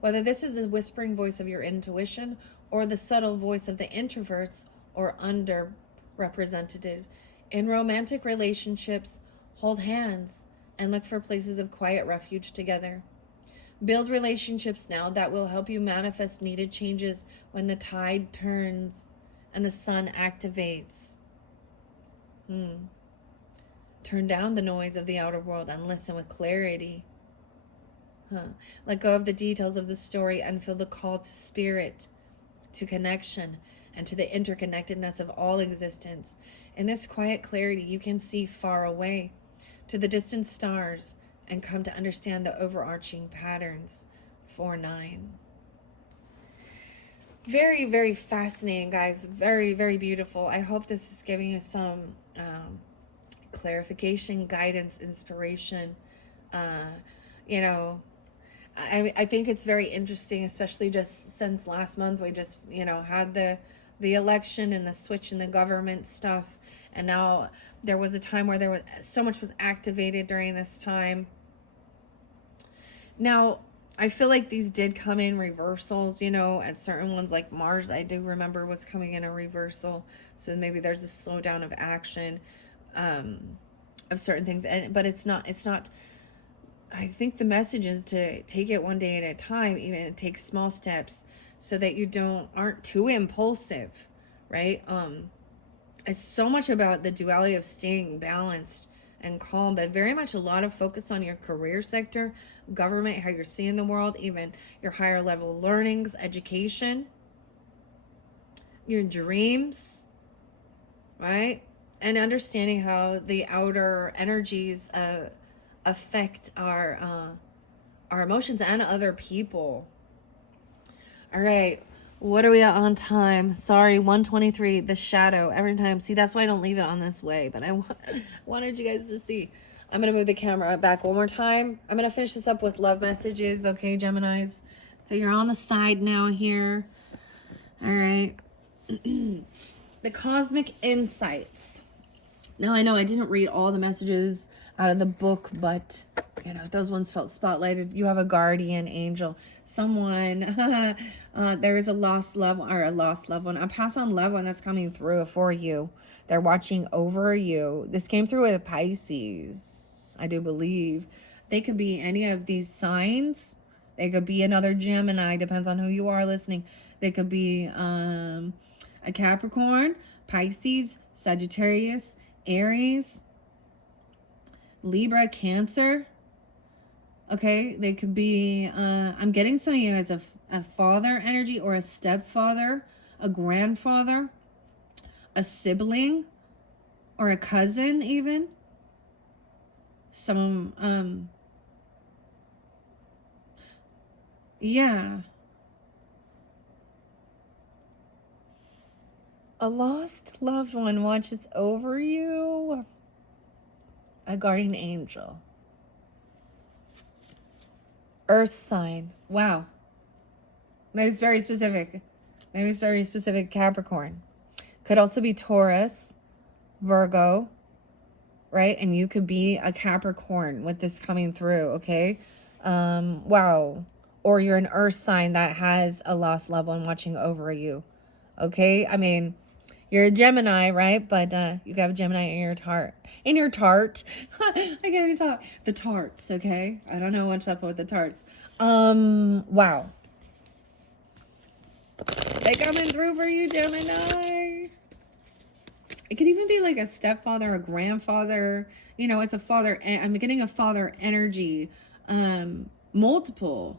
Whether this is the whispering voice of your intuition or the subtle voice of the introverts or underrepresented. In romantic relationships, hold hands and look for places of quiet refuge together. Build relationships now that will help you manifest needed changes when the tide turns and the sun activates. Turn down the noise of the outer world and listen with clarity. Let go of the details of the story and feel the call to spirit, to connection, and to the interconnectedness of all existence. In this quiet clarity, you can see far away to the distant stars and come to understand the overarching patterns. 4-9. Very, very fascinating, guys. Very, very beautiful. I hope this is giving you some clarification, guidance, inspiration. I think it's very interesting, especially just since last month we just, had the election and the switch in the government stuff. And now there was a time where there was so much was activated during this time. Now, I feel like these did come in reversals, at certain ones like Mars, I do remember was coming in a reversal. So maybe there's a slowdown of action of certain things. But it's not, I think the message is to take it one day at a time, even take small steps so that you aren't too impulsive, right? It's so much about the duality of staying balanced and calm, but very much a lot of focus on your career sector, government, how you're seeing the world, even your higher level learnings, education, your dreams, right? And understanding how the outer energies affect our emotions and other people. All right. What are we at on time? Sorry, 1:23, the shadow. Every time. See, that's why I don't leave it on this way. But I wanted you guys to see. I'm going to move the camera back one more time. I'm going to finish this up with love messages. Okay, Geminis? So you're on the side now here. All right. The cosmic insights. Now, I know I didn't read all the messages out of the book, but those ones felt spotlighted. You have a guardian angel, someone, there is a lost loved one, a pass on loved one that's coming through for you. They're watching over you. This came through with Pisces, I do believe. They could be any of these signs. They could be another Gemini, depends on who you are listening. They could be A Capricorn, Pisces, Sagittarius, Aries, Libra, Cancer. Okay, they could be, I'm getting some of you as a father energy or a stepfather, a grandfather, a sibling, or a cousin even. Some, yeah. A lost loved one watches over you. A guardian angel. Earth sign. Wow. Maybe it's very specific. Maybe it's very specific. Capricorn. Could also be Taurus, Virgo, right? And you could be a Capricorn with this coming through, okay? Wow. Or you're an earth sign that has a lost loved one watching over you, okay? I mean, you're a Gemini, right? But you have a Gemini in your tart. In your tart. I can't even talk. The tarts, okay? I don't know what's up with the tarts. Wow. They coming through for you, Gemini. It could even be like a stepfather, a grandfather. You know, it's a father. I'm getting a father energy. Multiple.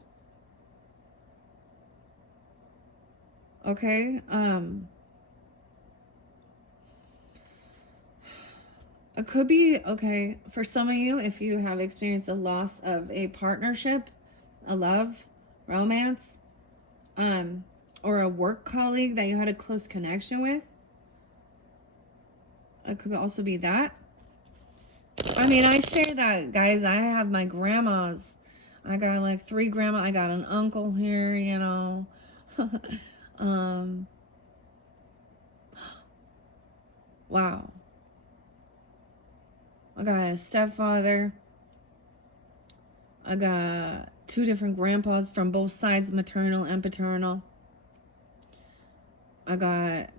Okay. It could be, okay, for some of you, if you have experienced a loss of a partnership, a love, romance, or a work colleague that you had a close connection with. It could also be that. I mean, I share that, guys. I have my grandmas. I got like 3 grandma. I got an uncle here, you know. Wow. I got a stepfather. I got 2 different grandpas from both sides, maternal and paternal. I got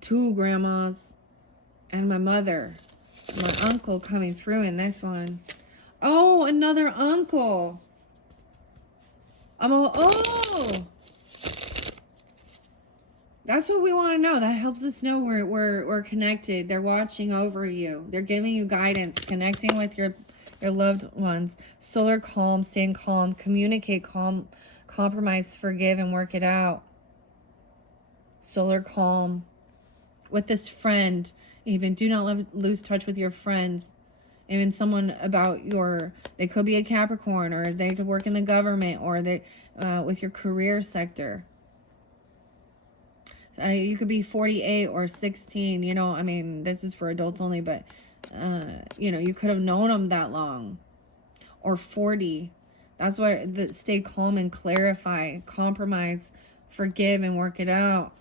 2 grandmas and my mother. My uncle coming through in this one. Oh, another uncle. Oh. That's what we want to know. That helps us know we're connected. They're watching over you. They're giving you guidance, connecting with your loved ones. Solar calm, staying calm, communicate calm, compromise, forgive, and work it out. Solar calm. With this friend, even do not lose touch with your friends. Even someone about they could be a Capricorn, or they could work in the government, or they with your career sector. You could be 48 or 16, you know, I mean, this is for adults only, but, you know, you could have known them that long. Or 40. That's why stay calm and clarify, compromise, forgive, and work it out.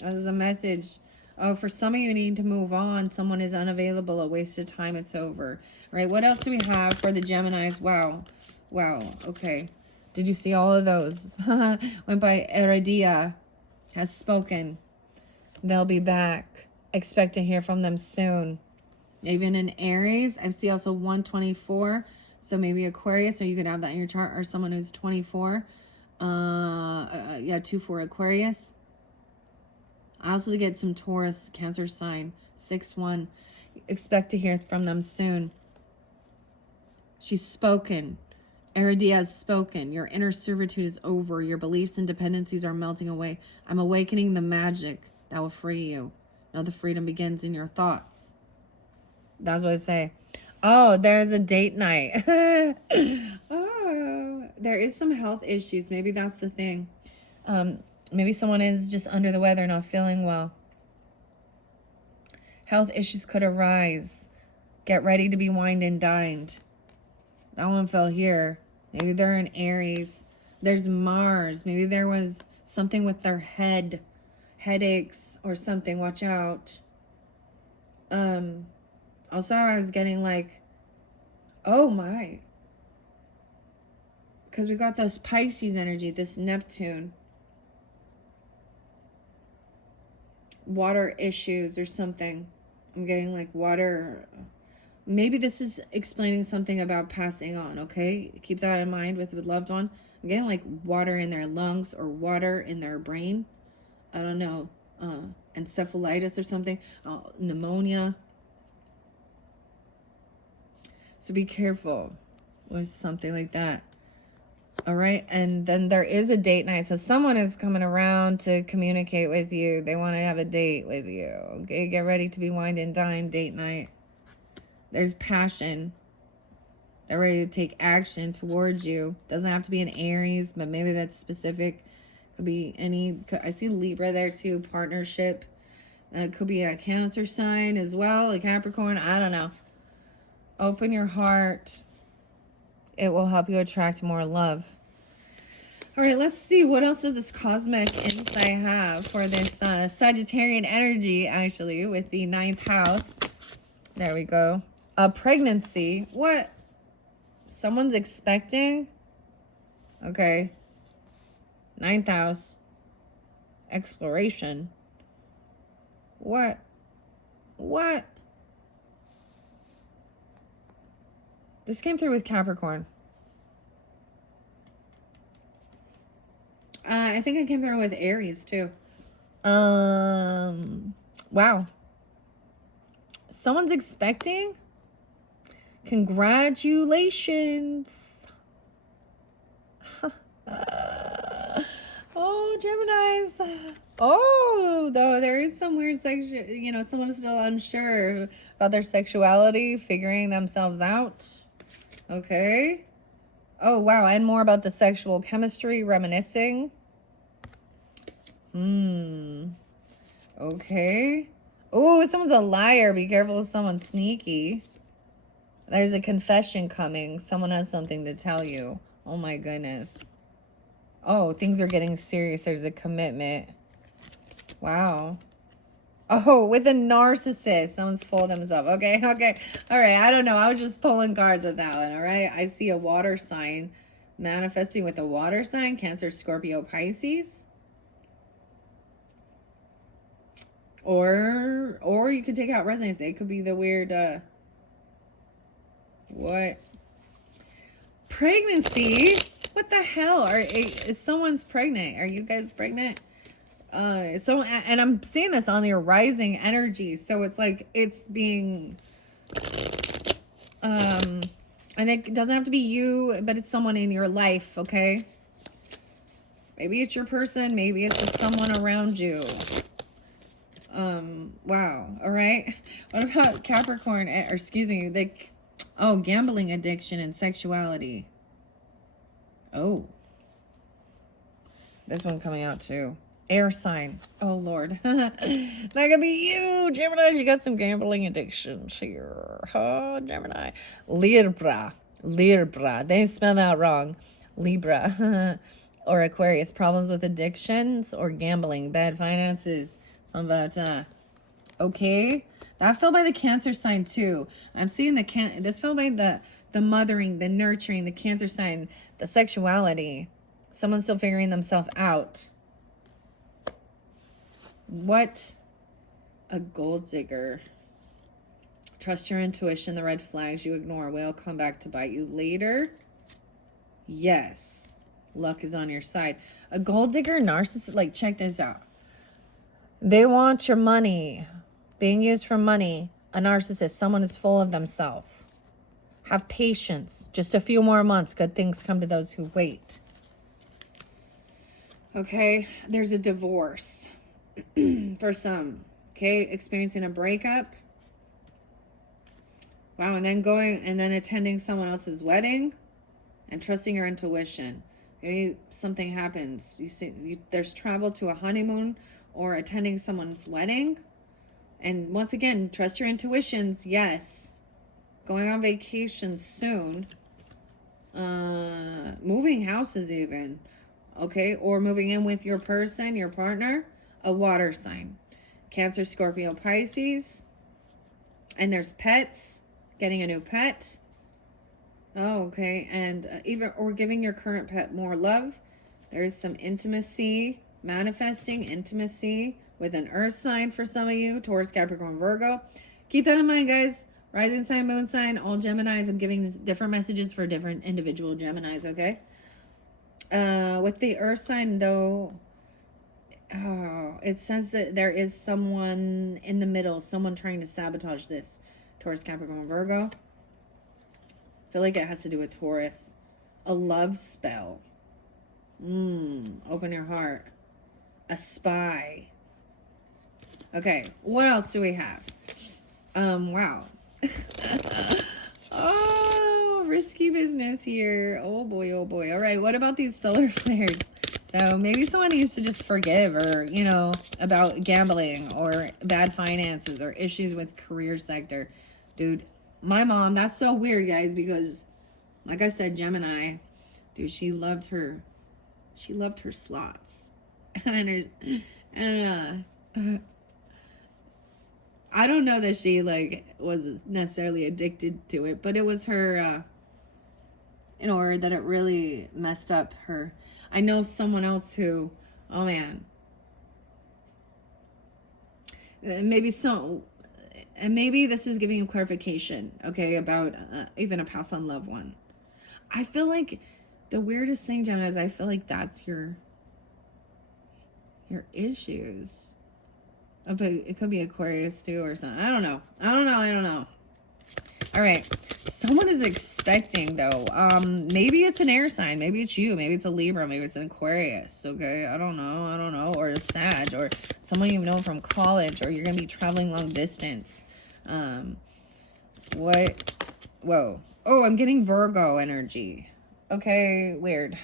That is a message. Oh, for some of you need to move on. Someone is unavailable, a waste of time, it's over. All right, what else do we have for the Geminis? Wow. Okay. Did you see all of those? Went by Iridia. Has spoken. They'll be back. Expect to hear from them soon. Even in Aries, I see also 124. So maybe Aquarius, or you could have that in your chart, or someone who's 24. Yeah, 2-4 Aquarius. I also get some Taurus, Cancer sign, 6-1. Expect to hear from them soon. She's spoken. Iridia has spoken. Your inner servitude is over. Your beliefs and dependencies are melting away. I'm awakening the magic that will free you. Now the freedom begins in your thoughts. That's what I say. Oh, there's a date night. Oh, there is some health issues. Maybe that's the thing. Maybe someone is just under the weather, not feeling well. Health issues could arise. Get ready to be wined and dined. That one fell here. Maybe they're in Aries. There's Mars. Maybe there was something with their head. Headaches or something. Watch out. Also, I was getting like, oh my. Because we got this Pisces energy, this Neptune. Water issues or something. I'm getting like water. Maybe this is explaining something about passing on, okay? Keep that in mind with a loved one. I'm getting like water in their lungs or water in their brain. I don't know. encephalitis or something, pneumonia. So be careful with something like that. All right. And then there is a date night. So someone is coming around to communicate with you. They want to have a date with you. Okay. Get ready to be wined and dined. Date night. There's passion. They're ready to take action towards you. Doesn't have to be an Aries, but maybe that's specific. Could be any. I see Libra there too. Partnership. Could be a Cancer sign as well. A Capricorn. I don't know. Open your heart. It will help you attract more love. All right, let's see. What else does this cosmic insight have for this Sagittarian energy, actually, with the 9th house? There we go. A pregnancy. What? Someone's expecting? Okay. 9th house. Exploration. What? What? This came through with Capricorn. I think I came through with Aries too. Wow. Someone's expecting? Congratulations. Oh, Geminis. Oh, though there is some weird section, you know, someone is still unsure about their sexuality, figuring themselves out. Okay. Oh, wow. And more about the sexual chemistry, reminiscing. Okay. Oh, someone's a liar. Be careful if someone's sneaky. There's a confession coming. Someone has something to tell you. Oh, my goodness. Oh, things are getting serious. There's a commitment. Wow. Oh, with a narcissist. Someone's full of themselves. Okay, okay. All right, I don't know. I was just pulling cards with that one, all right? I see a water sign manifesting with a water sign. Cancer, Scorpio, Pisces. Or you could take out resonance. It could be the weird, what? Pregnancy? What the hell? Is someone's pregnant? Are you guys pregnant? And I'm seeing this on your rising energy. So it's like it's being, and it doesn't have to be you, but it's someone in your life, okay? Maybe it's your person. Maybe it's just someone around you. Wow. All right. What about Capricorn? Or excuse me, gambling addiction and sexuality. Oh. This one coming out too. Air sign. Oh, Lord. That could be you, Gemini. You got some gambling addictions here. Huh, Gemini? Libra. They spell that wrong. Libra. Or Aquarius. Problems with addictions or gambling. Bad finances. Something about, okay. That fell by the Cancer sign too. I'm seeing this fell by the mothering, the nurturing, the Cancer sign, the sexuality. Someone's still figuring themselves out. What? A gold digger. Trust your intuition. The red flags you ignore will come back to bite you later. Yes. Luck is on your side. A gold digger, narcissist. Like, check this out. They want your money. Being used for money. A narcissist. Someone is full of themselves. Have patience. Just a few more months. Good things come to those who wait. Okay. There's a divorce. For some. Okay. Experiencing a breakup. Wow. And then attending someone else's wedding. And trusting your intuition. Maybe something happens. There's travel to a honeymoon. Or attending someone's wedding. And once again, trust your intuitions. Yes. Going on vacation soon. Moving houses even. Okay. Or moving in with your person, your partner. A water sign. Cancer, Scorpio, Pisces. And there's pets. Getting a new pet. Oh, okay. And or giving your current pet more love. There's some intimacy. Manifesting intimacy with an earth sign for some of you. Taurus, Capricorn, Virgo. Keep that in mind, guys. Rising sign, moon sign, all Geminis. I'm giving different messages for different individual Geminis, okay? With the earth sign, though, Oh, it says that there is someone in the middle, someone trying to sabotage this. Taurus, Capricorn, Virgo. I feel like it has to do with Taurus. A love spell. Open your heart. A spy. Okay, what else do we have? Wow. Oh, risky business here. Oh boy, oh boy. All right, what about these solar flares? So maybe someone needs to just forgive, or, you know, about gambling or bad finances or issues with career sector. Dude, my mom, that's so weird, guys, because like I said, Gemini, dude, she loved her slots. and I don't know that she like was necessarily addicted to it, but it was her or that it really messed up her. I know someone else who, oh man, maybe so, and maybe this is giving you clarification, okay, about even a pass on loved one. I feel like the weirdest thing, Gemini, is I feel like that's your issues. But it could be Aquarius too or something. I don't know. All right. Someone is expecting though. Maybe it's an air sign. Maybe it's you. Maybe it's a Libra. Maybe it's an Aquarius. Okay. I don't know. Or a Sag, or someone you know from college, or you're going to be traveling long distance. What? Whoa. Oh, I'm getting Virgo energy. Okay. Weird.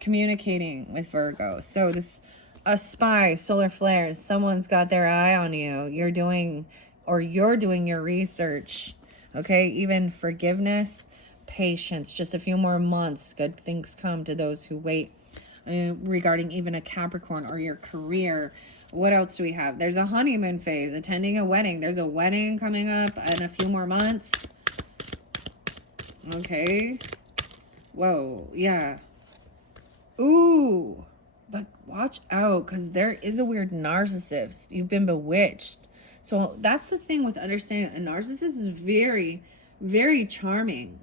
Communicating with Virgo. So this, a spy, solar flares, someone's got their eye on you. You're doing your research. Okay, even forgiveness, patience, just a few more months. Good things come to those who wait. Regarding even a Capricorn or your career. What else do we have? There's a honeymoon phase, attending a wedding. There's a wedding coming up in a few more months. Okay. Whoa, yeah. Ooh. But watch out, because there is a weird narcissist. You've been bewitched. So that's the thing with understanding a narcissist is very, very charming.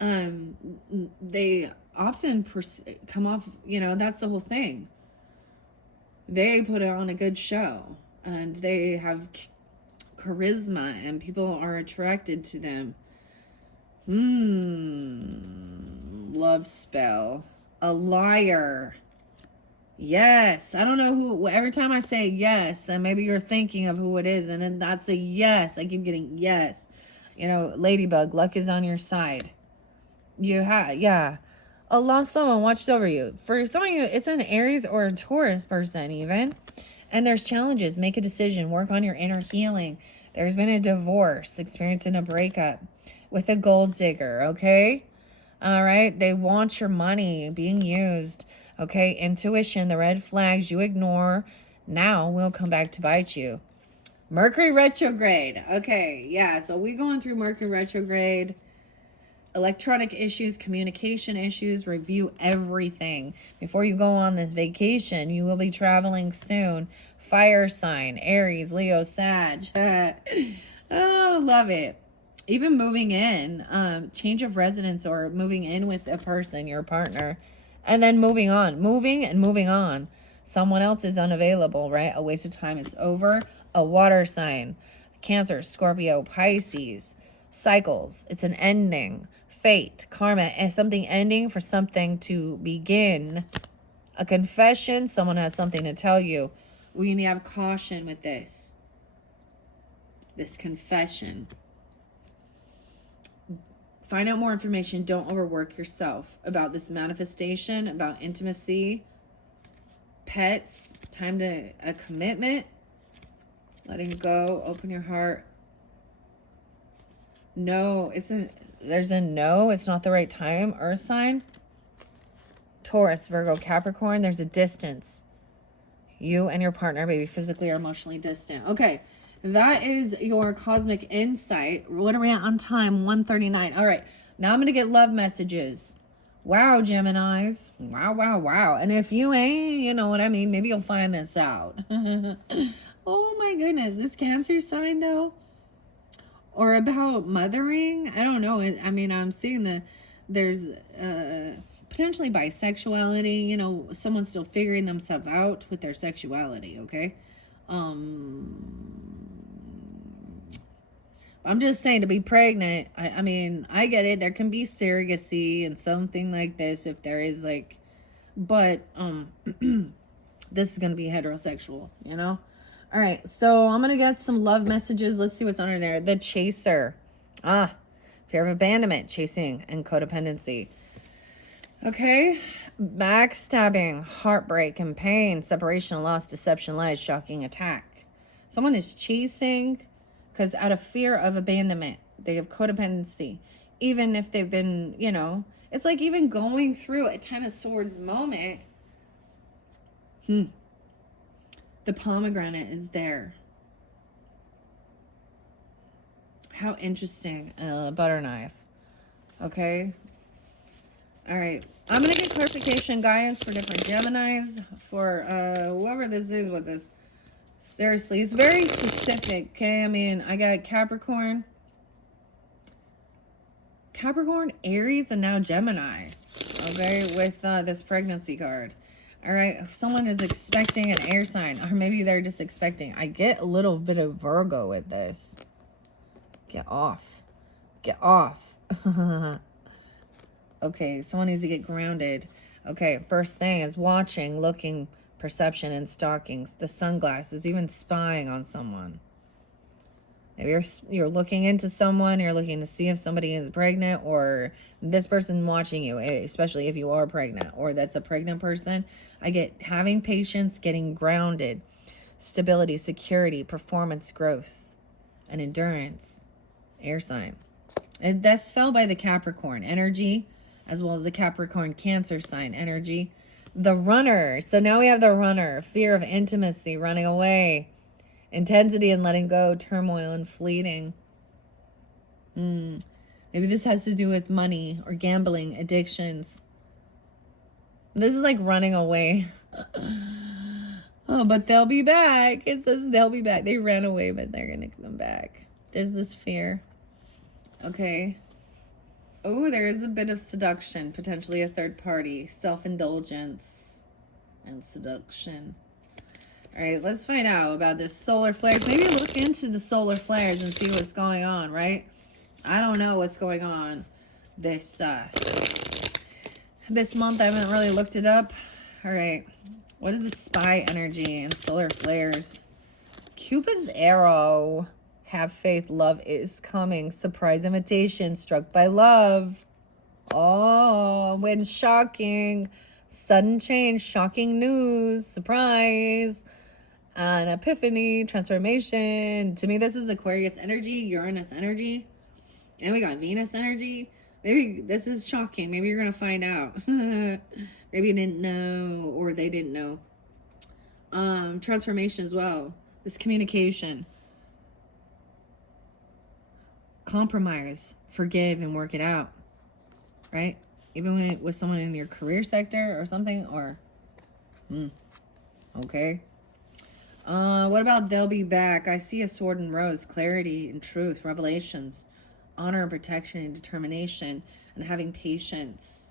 They often come off, you know, that's the whole thing. They put on a good show, and they have charisma, and people are attracted to them. Love spell. A liar. Yes. I don't know who. Every time I say yes, then maybe you're thinking of who it is. And then that's a yes. I keep getting yes. You know, Ladybug, luck is on your side. Yeah. A lost someone watched over you. For some of you, it's an Aries or a Taurus person even. And there's challenges. Make a decision. Work on your inner healing. There's been a divorce, experiencing a breakup with a gold digger, okay? All right. They want your money being used. Okay, intuition, the red flags you ignore now will come back to bite you. Mercury retrograde. Okay, yeah, so we going through Mercury retrograde. Electronic issues, communication issues, review everything. Before you go on this vacation, you will be traveling soon. Fire sign, Aries, Leo, Sag. Oh, love it. Even moving in, change of residence or moving in with a person, your partner. And then moving on. Someone else is unavailable, right? A waste of time. It's over. A water sign. Cancer, Scorpio, Pisces. Cycles. It's an ending. Fate, karma, and something ending for something to begin. A confession. Someone has something to tell you. We need to have caution with this. This confession. Find out more information. Don't overwork yourself about this manifestation, about intimacy, pets, time to a commitment, letting go, open your heart. No, there's a no, it's not the right time. Earth sign, Taurus, Virgo, Capricorn, there's a distance. You and your partner maybe physically or emotionally distant. Okay. That is your cosmic insight. What are we at on time? 1:39. All right. Now I'm going to get love messages. Wow, Geminis. Wow. And if you ain't, you know what I mean, maybe you'll find this out. Oh my goodness. This Cancer sign though, or about mothering. I don't know. I mean, I'm seeing there's potentially bisexuality, you know, someone still figuring themselves out with their sexuality, okay? I'm just saying, to be pregnant, I mean, I get it. There can be surrogacy and something like this if there is like, but this is going to be heterosexual, you know? All right, so I'm going to get some love messages. Let's see what's under there. The chaser. Fear of abandonment, chasing, and codependency. Okay. Backstabbing, heartbreak and pain, separation, loss, deception, lies, shocking attack. Someone is chasing because out of fear of abandonment, they have codependency. Even if they've been, you know, it's like even going through a Ten of Swords moment. The pomegranate is there. How interesting. Butter knife. Okay. All right. I'm going to get clarification guidance for different Geminis. For whoever this is with this. Seriously, it's very specific. Okay. I mean, I got Capricorn, Aries, and now Gemini. Okay. With this pregnancy card. All right. If someone is expecting an air sign, or maybe they're just expecting. I get a little bit of Virgo with this. Get off. Get off. Okay, someone needs to get grounded. Okay, first thing is watching, looking, perception, and stalking. The sunglasses, even spying on someone. Maybe you're looking into someone, you're looking to see if somebody is pregnant, or this person watching you, especially if you are pregnant, or that's a pregnant person. I get having patience, getting grounded, stability, security, performance, growth, and endurance. Air sign. And that's fell by the Capricorn energy, as well as the Capricorn Cancer sign energy. The runner. So now we have the runner. Fear of intimacy, running away. Intensity and letting go. Turmoil and fleeting. Maybe this has to do with money or gambling, addictions. This is like running away. Oh, but they'll be back. It says they'll be back. They ran away, but they're going to come back. There's this fear. Okay. Oh, there is a bit of seduction, potentially a third party, self-indulgence, and seduction. All right, let's find out about this solar flares. Maybe look into the solar flares and see what's going on, right? I don't know what's going on this month. I haven't really looked it up. All right, what is the spy energy and solar flares? Cupid's arrow. Have faith, love is coming. Surprise invitation, struck by love. Oh, when shocking. Sudden change, shocking news, surprise. An epiphany, transformation. To me, this is Aquarius energy, Uranus energy. And we got Venus energy. Maybe this is shocking. Maybe you're going to find out. Maybe you didn't know, or they didn't know. Transformation as well. This communication. Compromise, forgive, and work it out, right? Even when with someone in your career sector or something, or okay. What about they'll be back? I see a sword and rose, clarity and truth, revelations, honor and protection and determination, and having patience.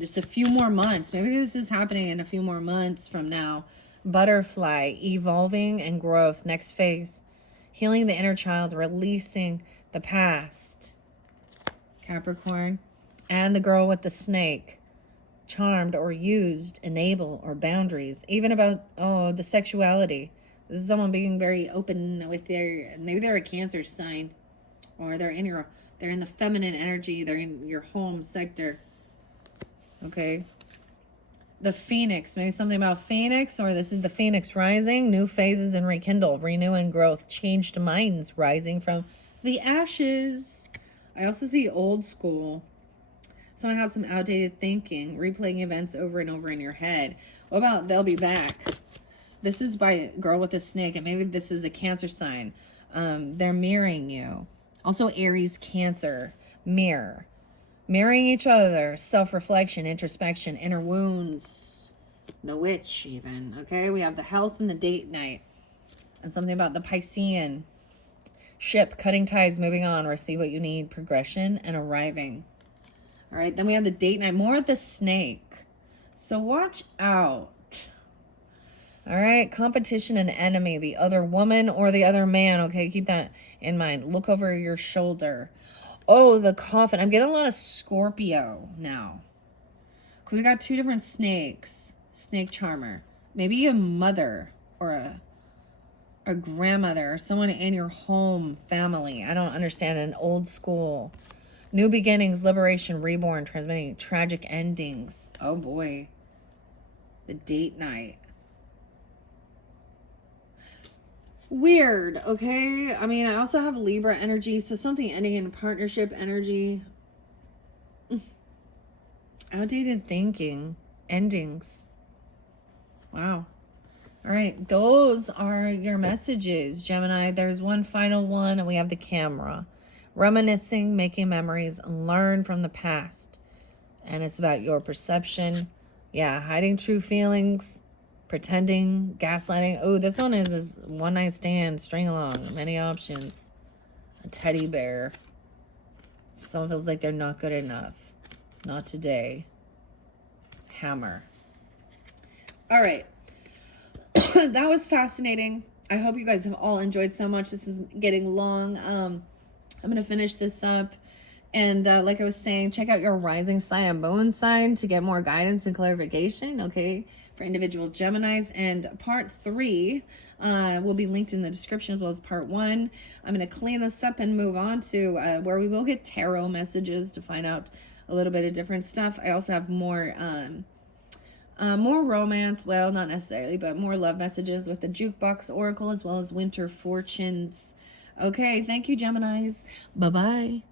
Just a few more months. Maybe this is happening in a few more months from now. Butterfly, evolving and growth, next phase. Healing the inner child, releasing the past. Capricorn. And the girl with the snake. Charmed or used, enable, or boundaries. Even about, the sexuality. This is someone being very open with their, maybe they're a Cancer sign. Or they're in the feminine energy. They're in your home sector. Okay. The Phoenix. Maybe something about Phoenix, or this is the Phoenix rising. New phases and rekindle. Renew and growth. Changed minds rising from the ashes. I also see old school. Someone has some outdated thinking, replaying events over and over in your head. What about they'll be back? This is by Girl with a Snake, and maybe this is a Cancer sign. They're mirroring you. Also Aries, Cancer, mirror. Mirroring each other, self-reflection, introspection, inner wounds. The witch even, okay? We have the health and the date night. And something about the Piscean. Ship, cutting ties, moving on, receive what you need, progression, and arriving. All right, then we have the date night, more of the snake. So watch out. All right, competition and enemy, the other woman or the other man. Okay, keep that in mind. Look over your shoulder. Oh, the coffin. I'm getting a lot of Scorpio now. We got two different snakes. Snake charmer. Maybe a mother or a grandmother or someone in your home family. I don't understand. An old school. New beginnings, liberation, reborn, transmitting tragic endings. Oh boy. The date night. Weird, okay? I mean, I also have Libra energy, so something ending in partnership energy. Outdated thinking. Endings. Wow. All right, those are your messages, Gemini. There's one final one, and we have the camera. Reminiscing, making memories, and learn from the past. And it's about your perception. Yeah, hiding true feelings, pretending, gaslighting. Oh, this one is one night stand, string along, many options. A teddy bear. Someone feels like they're not good enough. Not today. Hammer. All right. That was fascinating. I hope you guys have all enjoyed so much. This is getting long. I'm going to finish this up. And like I was saying, check out your rising sign and moon sign to get more guidance and clarification, okay, for individual Geminis. And part 3 will be linked in the description as well as part 1. I'm going to clean this up and move on to where we will get tarot messages to find out a little bit of different stuff. I also have more romance, well, not necessarily, but more love messages with the jukebox oracle as well as winter fortunes. Okay, thank you, Geminis. Bye-bye.